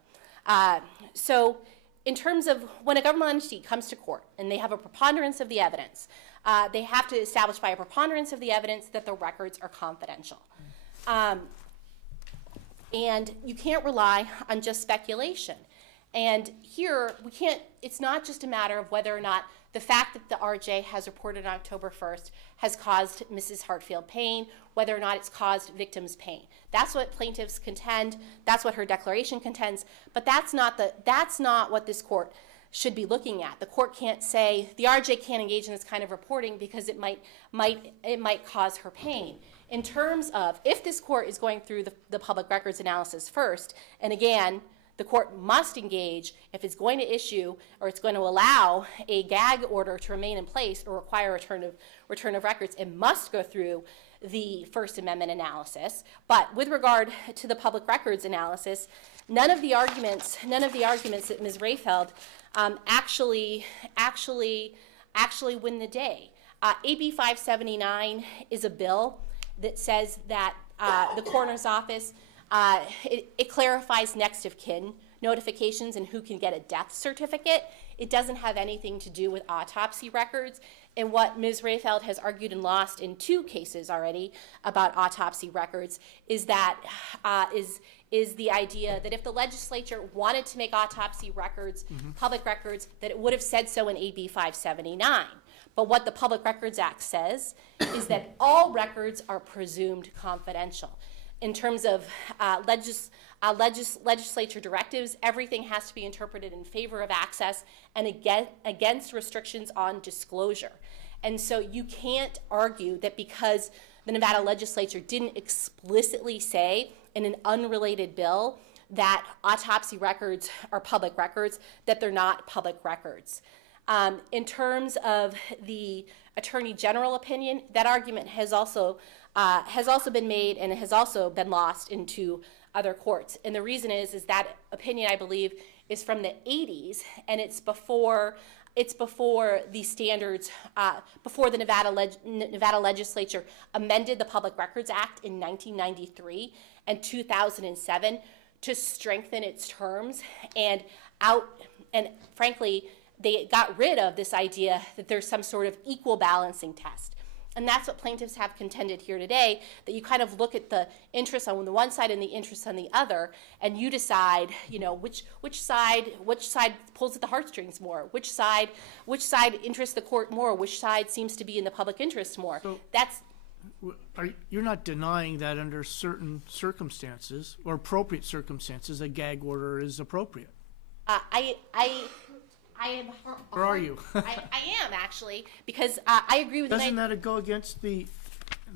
So in terms of when a government entity comes to court and they have a preponderance of the evidence, they have to establish by a preponderance of the evidence that the records are confidential. And you can't rely on just speculation. And here, it's not just a matter of whether or not the fact that the RJ has reported on October 1st has caused Mrs. Hartfield pain, whether or not it's caused victims pain. That's what plaintiffs contend. That's what her declaration contends. But that's not what this court should be looking at. The court can't say the RJ can't engage in this kind of reporting because it might cause her pain. In terms of if this court is going through the public records analysis first, and again, the court must engage if it's going to issue or it's going to allow a gag order to remain in place or require return of records. It must go through the First Amendment analysis. But with regard to the public records analysis, none of the arguments that Ms. Rayfeld actually win the day. AB 579 is a bill that says that the coroner's office it clarifies next of kin notifications and who can get a death certificate. It doesn't have anything to do with autopsy records. And what Ms. Rayfeld has argued and lost in 2 cases already about autopsy records is that is the idea that if the legislature wanted to make autopsy records public records, that it would have said so in AB 579. But what the Public Records Act says is that all records are presumed confidential. In terms of legislature directives, everything has to be interpreted in favor of access and against restrictions on disclosure. And so you can't argue that because the Nevada legislature didn't explicitly say in an unrelated bill that autopsy records are public records, that they're not public records. In terms of the Attorney General opinion, that argument has also been made and has also been lost into other courts. And the reason is that opinion, I believe, is from the 80s, and it's before the standards, before the Nevada legislature amended the Public Records Act in 1993 and 2007 to strengthen its terms and frankly, they got rid of this idea that there's some sort of equal balancing test. And that's what plaintiffs have contended here today, that you kind of look at the interests on the one side and the interests on the other, and you decide, which side pulls at the heartstrings more, which side interests the court more, which side seems to be in the public interest more. So you're not denying that under certain circumstances or appropriate circumstances, a gag order is appropriate? I am. Where are you? I am actually, because I agree with. Doesn't that go against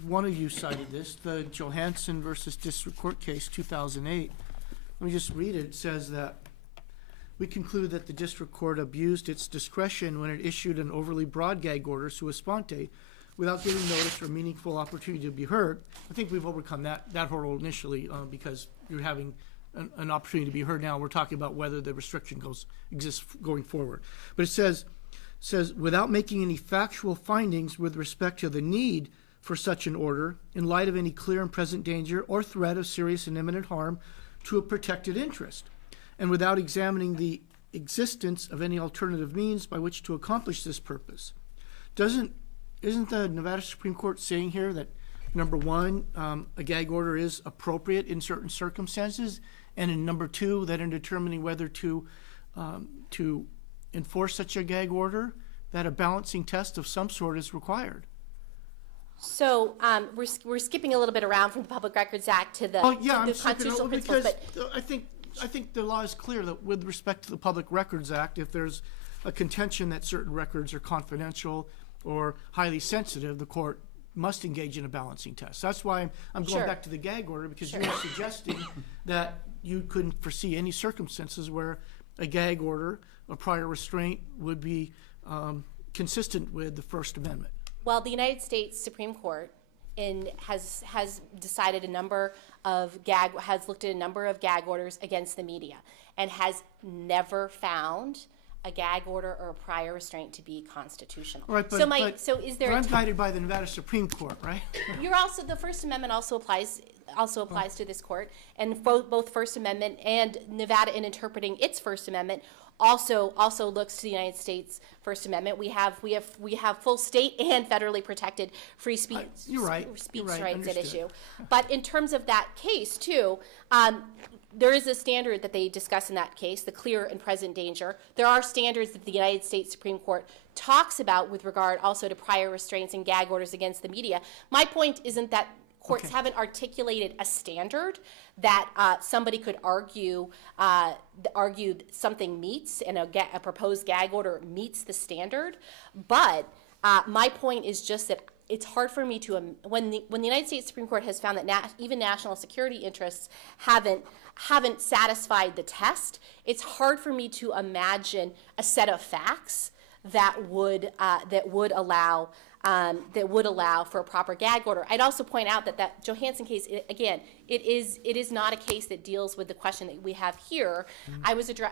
one of you cited this, the Johansson versus District Court case, 2008? Let me just read it. It says that we conclude that the district court abused its discretion when it issued an overly broad gag order sua sponte, without giving notice or meaningful opportunity to be heard. I think we've overcome that hurdle initially because you're having an opportunity to be heard now. We're talking about whether the restriction exists going forward. But it says without making any factual findings with respect to the need for such an order in light of any clear and present danger or threat of serious and imminent harm to a protected interest, and without examining the existence of any alternative means by which to accomplish this purpose. Isn't the Nevada Supreme Court saying here that number one, a gag order is appropriate in certain circumstances, and in number two, that in determining whether to enforce such a gag order, that a balancing test of some sort is required. So we're skipping a little bit around from the Public Records Act to the, Oh, yeah, to I'm the skipping constitutional over principles, because but I think the law is clear that with respect to the Public Records Act, if there's a contention that certain records are confidential or highly sensitive, the court must engage in a balancing test. That's why I'm going Sure. back to the gag order, because you were suggesting that you couldn't foresee any circumstances where a gag order, a prior restraint, would be consistent with the First Amendment. well, the United States Supreme Court has decided has looked at a number of gag orders against the media and has never found a gag order or a prior restraint to be constitutional. All right, but, so is there? but a I'm t- guided by the Nevada Supreme Court, right? You're also, the First Amendment also applies to this court, and both First Amendment and Nevada, in interpreting its First Amendment, also looks to the United States First Amendment. We have full state and federally protected free speech You're right. speech You're right. rights at Understood. issue. But in terms of that case too, there is a standard that they discuss in that case, the clear and present danger. There are standards that the United States Supreme Court talks about with regard also to prior restraints and gag orders against the media. My point isn't that courts haven't articulated a standard that somebody could argue something meets, and a proposed gag order meets the standard. But my point is just that it's hard for me to when the United States Supreme Court has found that even national security interests haven't satisfied the test. It's hard for me to imagine a set of facts that would allow for a proper gag order. I'd also point out that Johansson case, it is not a case that deals with the question that we have here. Mm-hmm.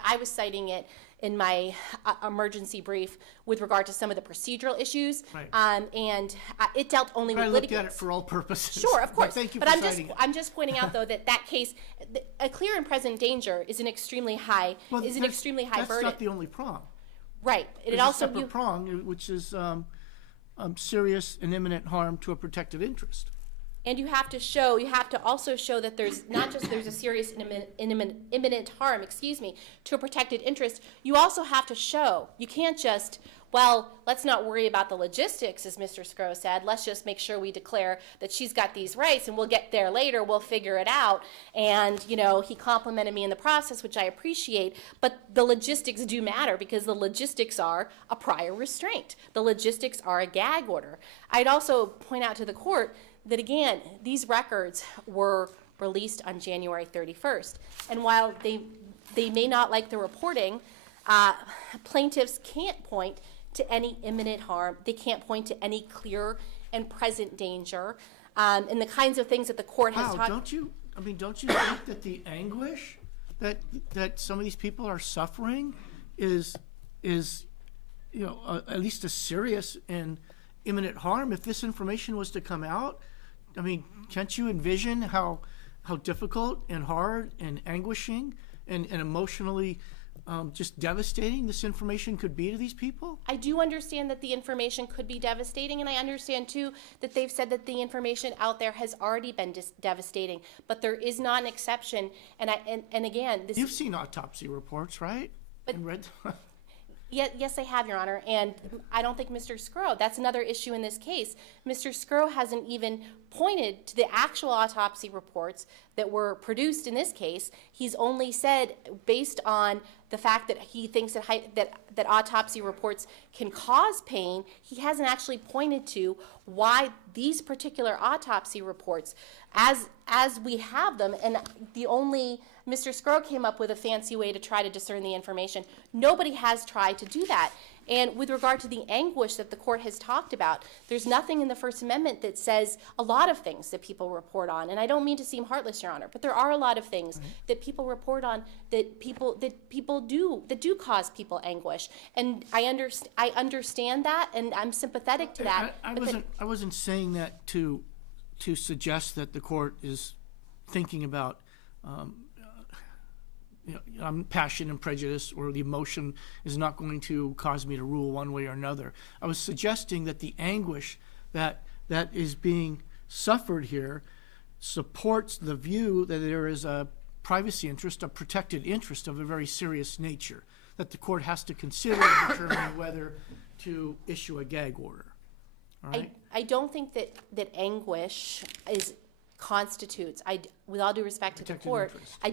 I was citing it in my emergency brief with regard to some of the procedural issues, Right. And it dealt only I with looked at litigants. it for all purposes. Sure, of course. But thank you but for I'm citing it. pointing out though that case, a clear and present danger is an extremely high That's burden. not the only prong. Right. There's a separate prong, which is serious and imminent harm to a protected interest. And you have to also show that there's a serious and imminent harm, to a protected interest. You also have to show, you can't just, let's not worry about the logistics, as Mr. Scrow said. Let's just make sure we declare that she's got these rights, and we'll get there later. We'll figure it out. And, he complimented me in the process, which I appreciate. But the logistics do matter, because the logistics are a prior restraint. The logistics are a gag order. I'd also point out to the court that, again, these records were released on January 31st. And while they may not like the reporting, plaintiffs can't point to any imminent harm. They can't point to any clear and present danger, and the kinds of things that the court has talked. Don't you think that the anguish that some of these people are suffering is at least a serious and imminent harm? If this information was to come out, can't you envision how difficult and hard and anguishing and emotionally just devastating this information could be to these people? I do understand that the information could be devastating, and I understand too that they've said that the information out there has already been devastating. But there is not an exception, and again, this. You've seen autopsy reports, right? But- and read. Yes, I have, Your Honor, and I don't think Mr. Scrow, that's another issue in this case. Mr. Scrow hasn't even pointed to the actual autopsy reports that were produced in this case. He's only said, based on the fact that he thinks that autopsy reports can cause pain, he hasn't actually pointed to why these particular autopsy reports, as we have them, and Mr. Scrow came up with a fancy way to try to discern the information. Nobody has tried to do that. And with regard to the anguish that the court has talked about, there's nothing in the First Amendment that says a lot of things that people report on. And I don't mean to seem heartless, Your Honor, but there are a lot of things that people report on that do cause people anguish. And I understand that, and I'm sympathetic to that. I wasn't saying that to suggest that the court is thinking about passion and prejudice, or the emotion is not going to cause me to rule one way or another. I was suggesting that the anguish that is being suffered here supports the view that there is a privacy interest, a protected interest of a very serious nature, that the court has to consider in determining whether to issue a gag order. All right? I don't think that anguish constitutes. With all due respect to the Protected court, interest. I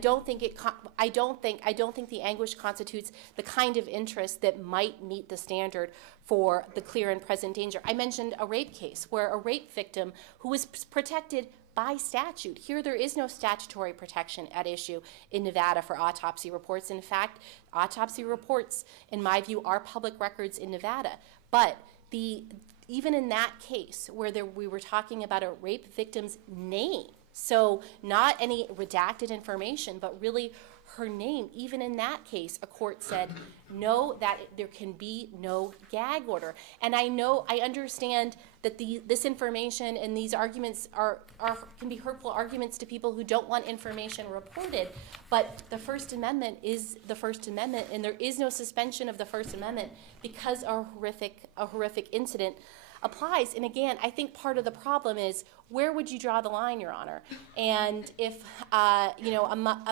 don't think the anguish constitutes the kind of interest that might meet the standard for the clear and present danger. I mentioned a rape case where a rape victim who was protected by statute. Here, there is no statutory protection at issue in Nevada for autopsy reports. In fact, autopsy reports, in my view, are public records in Nevada. But even in that case, where we were talking about a rape victim's name, so not any redacted information, but really her name, even in that case, a court said, no, that there can be no gag order. And I understand that this information and these arguments can be hurtful arguments to people who don't want information reported, but the First Amendment is the First Amendment, and there is no suspension of the First Amendment because a horrific incident applies. And again, I think part of the problem is, where would you draw the line, Your Honor? And if a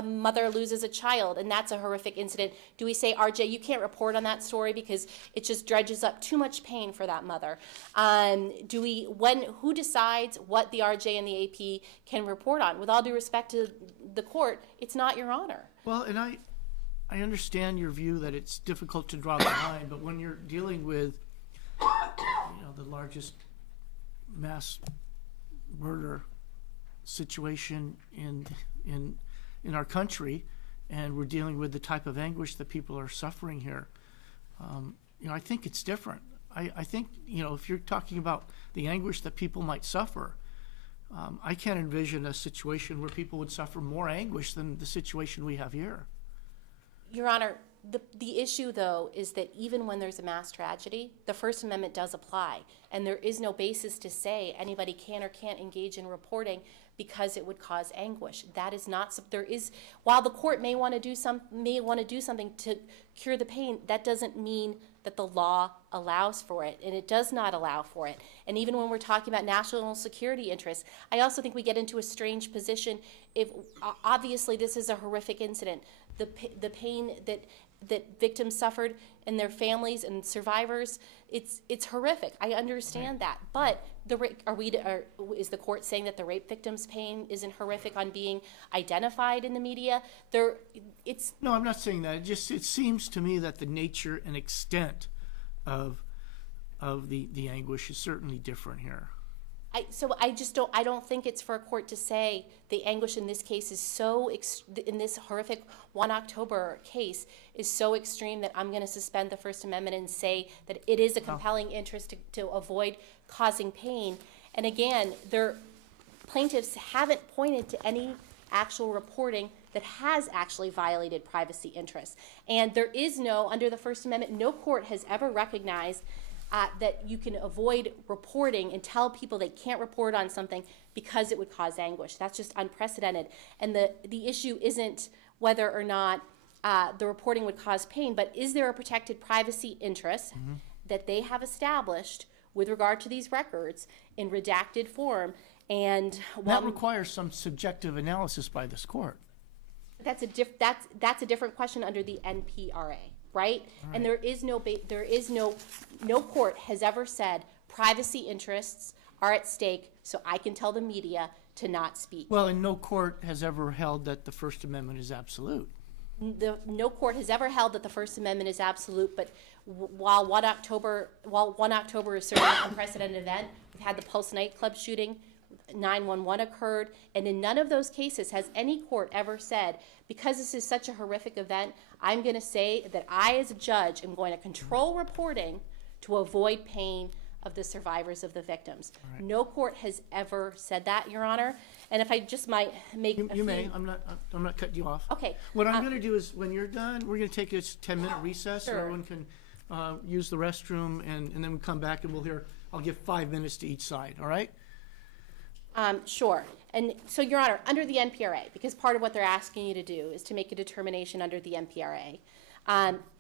mother loses a child and that's a horrific incident, do we say, RJ, you can't report on that story because it just dredges up too much pain for that mother? Who decides what the RJ and the AP can report on? With all due respect to the court, it's not Your Honor. Well, and I understand your view that it's difficult to draw the line, but when you're dealing with the largest mass murder situation in our country, and we're dealing with the type of anguish that people are suffering here, I think it's different. I think, if you're talking about the anguish that people might suffer, I can't envision a situation where people would suffer more anguish than the situation we have here. Your Honor, the issue, though, is that even when there's a mass tragedy, the First Amendment does apply, and there is no basis to say anybody can or can't engage in reporting because it would cause anguish. That is not. While the court may want to do something to cure the pain, that doesn't mean that the law allows for it, and it does not allow for it. And even when we're talking about national security interests, I also think we get into a strange position. If obviously this is a horrific incident, the pain that victims suffered and their families and survivors, it's horrific. I understand that, but is the court saying that the rape victim's pain isn't horrific on being identified in the media? No, I'm not saying that. It seems to me that the nature and extent of the anguish is certainly different here. I don't think it's for a court to say the anguish in this case is in this horrific 1 October case is so extreme that I'm going to suspend the First Amendment and say that it is a compelling interest to avoid causing pain. And again, plaintiffs haven't pointed to any actual reporting that has actually violated privacy interests. And there is under the First Amendment, no court has ever recognized that you can avoid reporting and tell people they can't report on something because it would cause anguish. That's just unprecedented. And the issue isn't whether or not the reporting would cause pain, but is there a protected privacy interest that they have established with regard to these records in redacted form? And that requires some subjective analysis by this court. That's a different question under the NPRA. Right? And there is no court has ever said privacy interests are at stake, so I can tell the media to not speak. Well, and no court has ever held that the First Amendment is absolute. No court has ever held that the First Amendment is absolute, but while 1 October is certainly an unprecedented event, we've had the Pulse nightclub shooting, 9/11 occurred, and in none of those cases has any court ever said, because this is such a horrific event, I'm going to say that I, as a judge, am going to control reporting to avoid pain of the survivors of the victims. Right. No court has ever said that, Your Honor. And if I just might make you may. I'm not cutting you off. Okay. What I'm going to do is, when you're done, we're going to take a 10-minute recess, sure. So everyone can use the restroom, and then we'll come back and I'll give 5 minutes to each side. All right? Sure. And so, Your Honor, under the NPRA, because part of what they're asking you to do is to make a determination under the NPRA,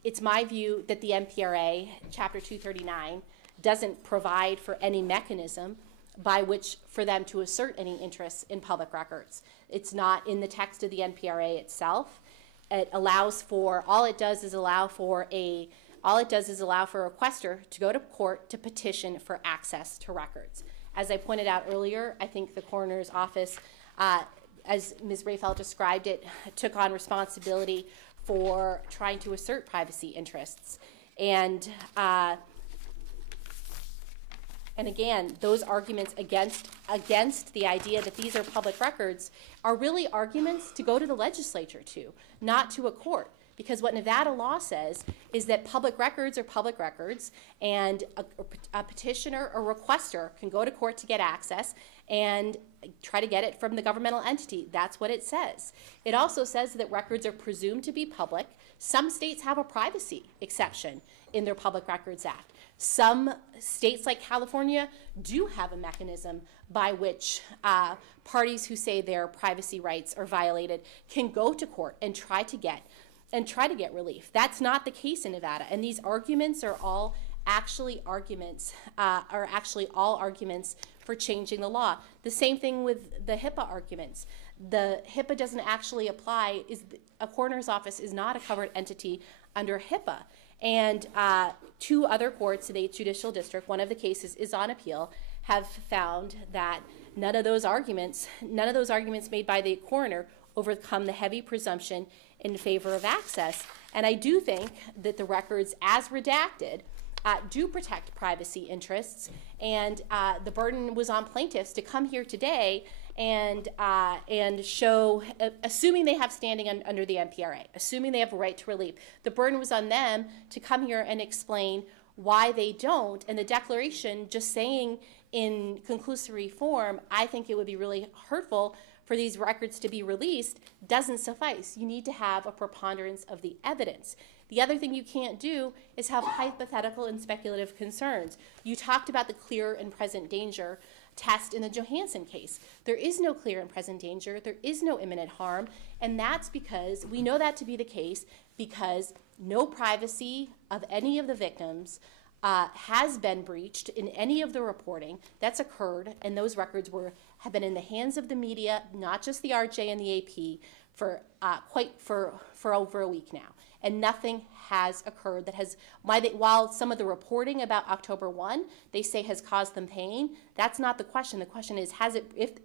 it's my view that the NPRA, Chapter 239, doesn't provide for any mechanism by which for them to assert any interest in public records. It's not in the text of the NPRA itself. It allows for, all it does is allow for a requester to go to court to petition for access to records. As I pointed out earlier, I think the coroner's office, as Ms. Rayfeld described it, took on responsibility for trying to assert privacy interests. And again, those arguments against the idea that these are public records are really arguments to go to the legislature to, not to a court. Because what Nevada law says is that public records are public records, and a petitioner or requester can go to court to get access and try to get it from the governmental entity. That's what it says. It also says that records are presumed to be public. Some states have a privacy exception in their Public Records Act. Some states, like California, do have a mechanism by which parties who say their privacy rights are violated can go to court and try to get relief. That's not the case in Nevada, and these arguments are all actually arguments for changing the law. The same thing with the HIPAA arguments. The HIPAA doesn't actually apply. A coroner's office is not a covered entity under HIPAA. And two other courts in the 8th Judicial District, one of the cases is on appeal, have found that none of those arguments made by the coroner overcome the heavy presumption in favor of access. And I do think that the records as redacted do protect privacy interests, and the burden was on plaintiffs to come here today and show, assuming they have standing under the NPRA, assuming they have a right to relief, the burden was on them to come here and explain why they don't. And the declaration just saying in conclusory form, I think it would be really hurtful for these records to be released, doesn't suffice. You need to have a preponderance of the evidence. The other thing you can't do is have hypothetical and speculative concerns. You talked about the clear and present danger test in the Johansson case. There is no clear and present danger. There is no imminent harm. And that's because we know that to be the case because no privacy of any of the victims has been breached in any of the reporting that's occurred, and those records have been in the hands of the media, not just the RJ and the AP, for over a week now. And nothing has occurred that has, while some of the reporting about October 1, they say has caused them pain, that's not the question. The question is,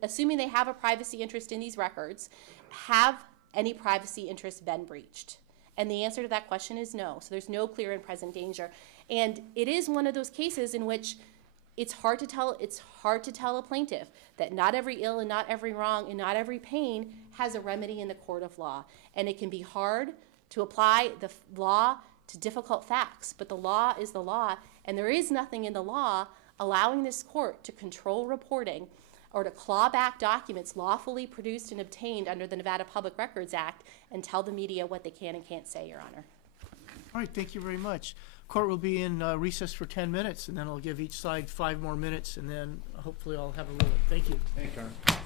assuming they have a privacy interest in these records, have any privacy interests been breached? And the answer to that question is no. So there's no clear and present danger. And it is one of those cases in which it's hard to tell a plaintiff that not every ill and not every wrong and not every pain has a remedy in the court of law. And it can be hard to apply the law to difficult facts, but the law is the law, and there is nothing in the law allowing this court to control reporting or to claw back documents lawfully produced and obtained under the Nevada Public Records Act and tell the media what they can and can't say, Your Honor. All right, thank you very much. Court will be in recess for 10 minutes, and then I'll give each side 5 more minutes, and then hopefully I'll have a ruling. Thank you. Thank you, Your Honor.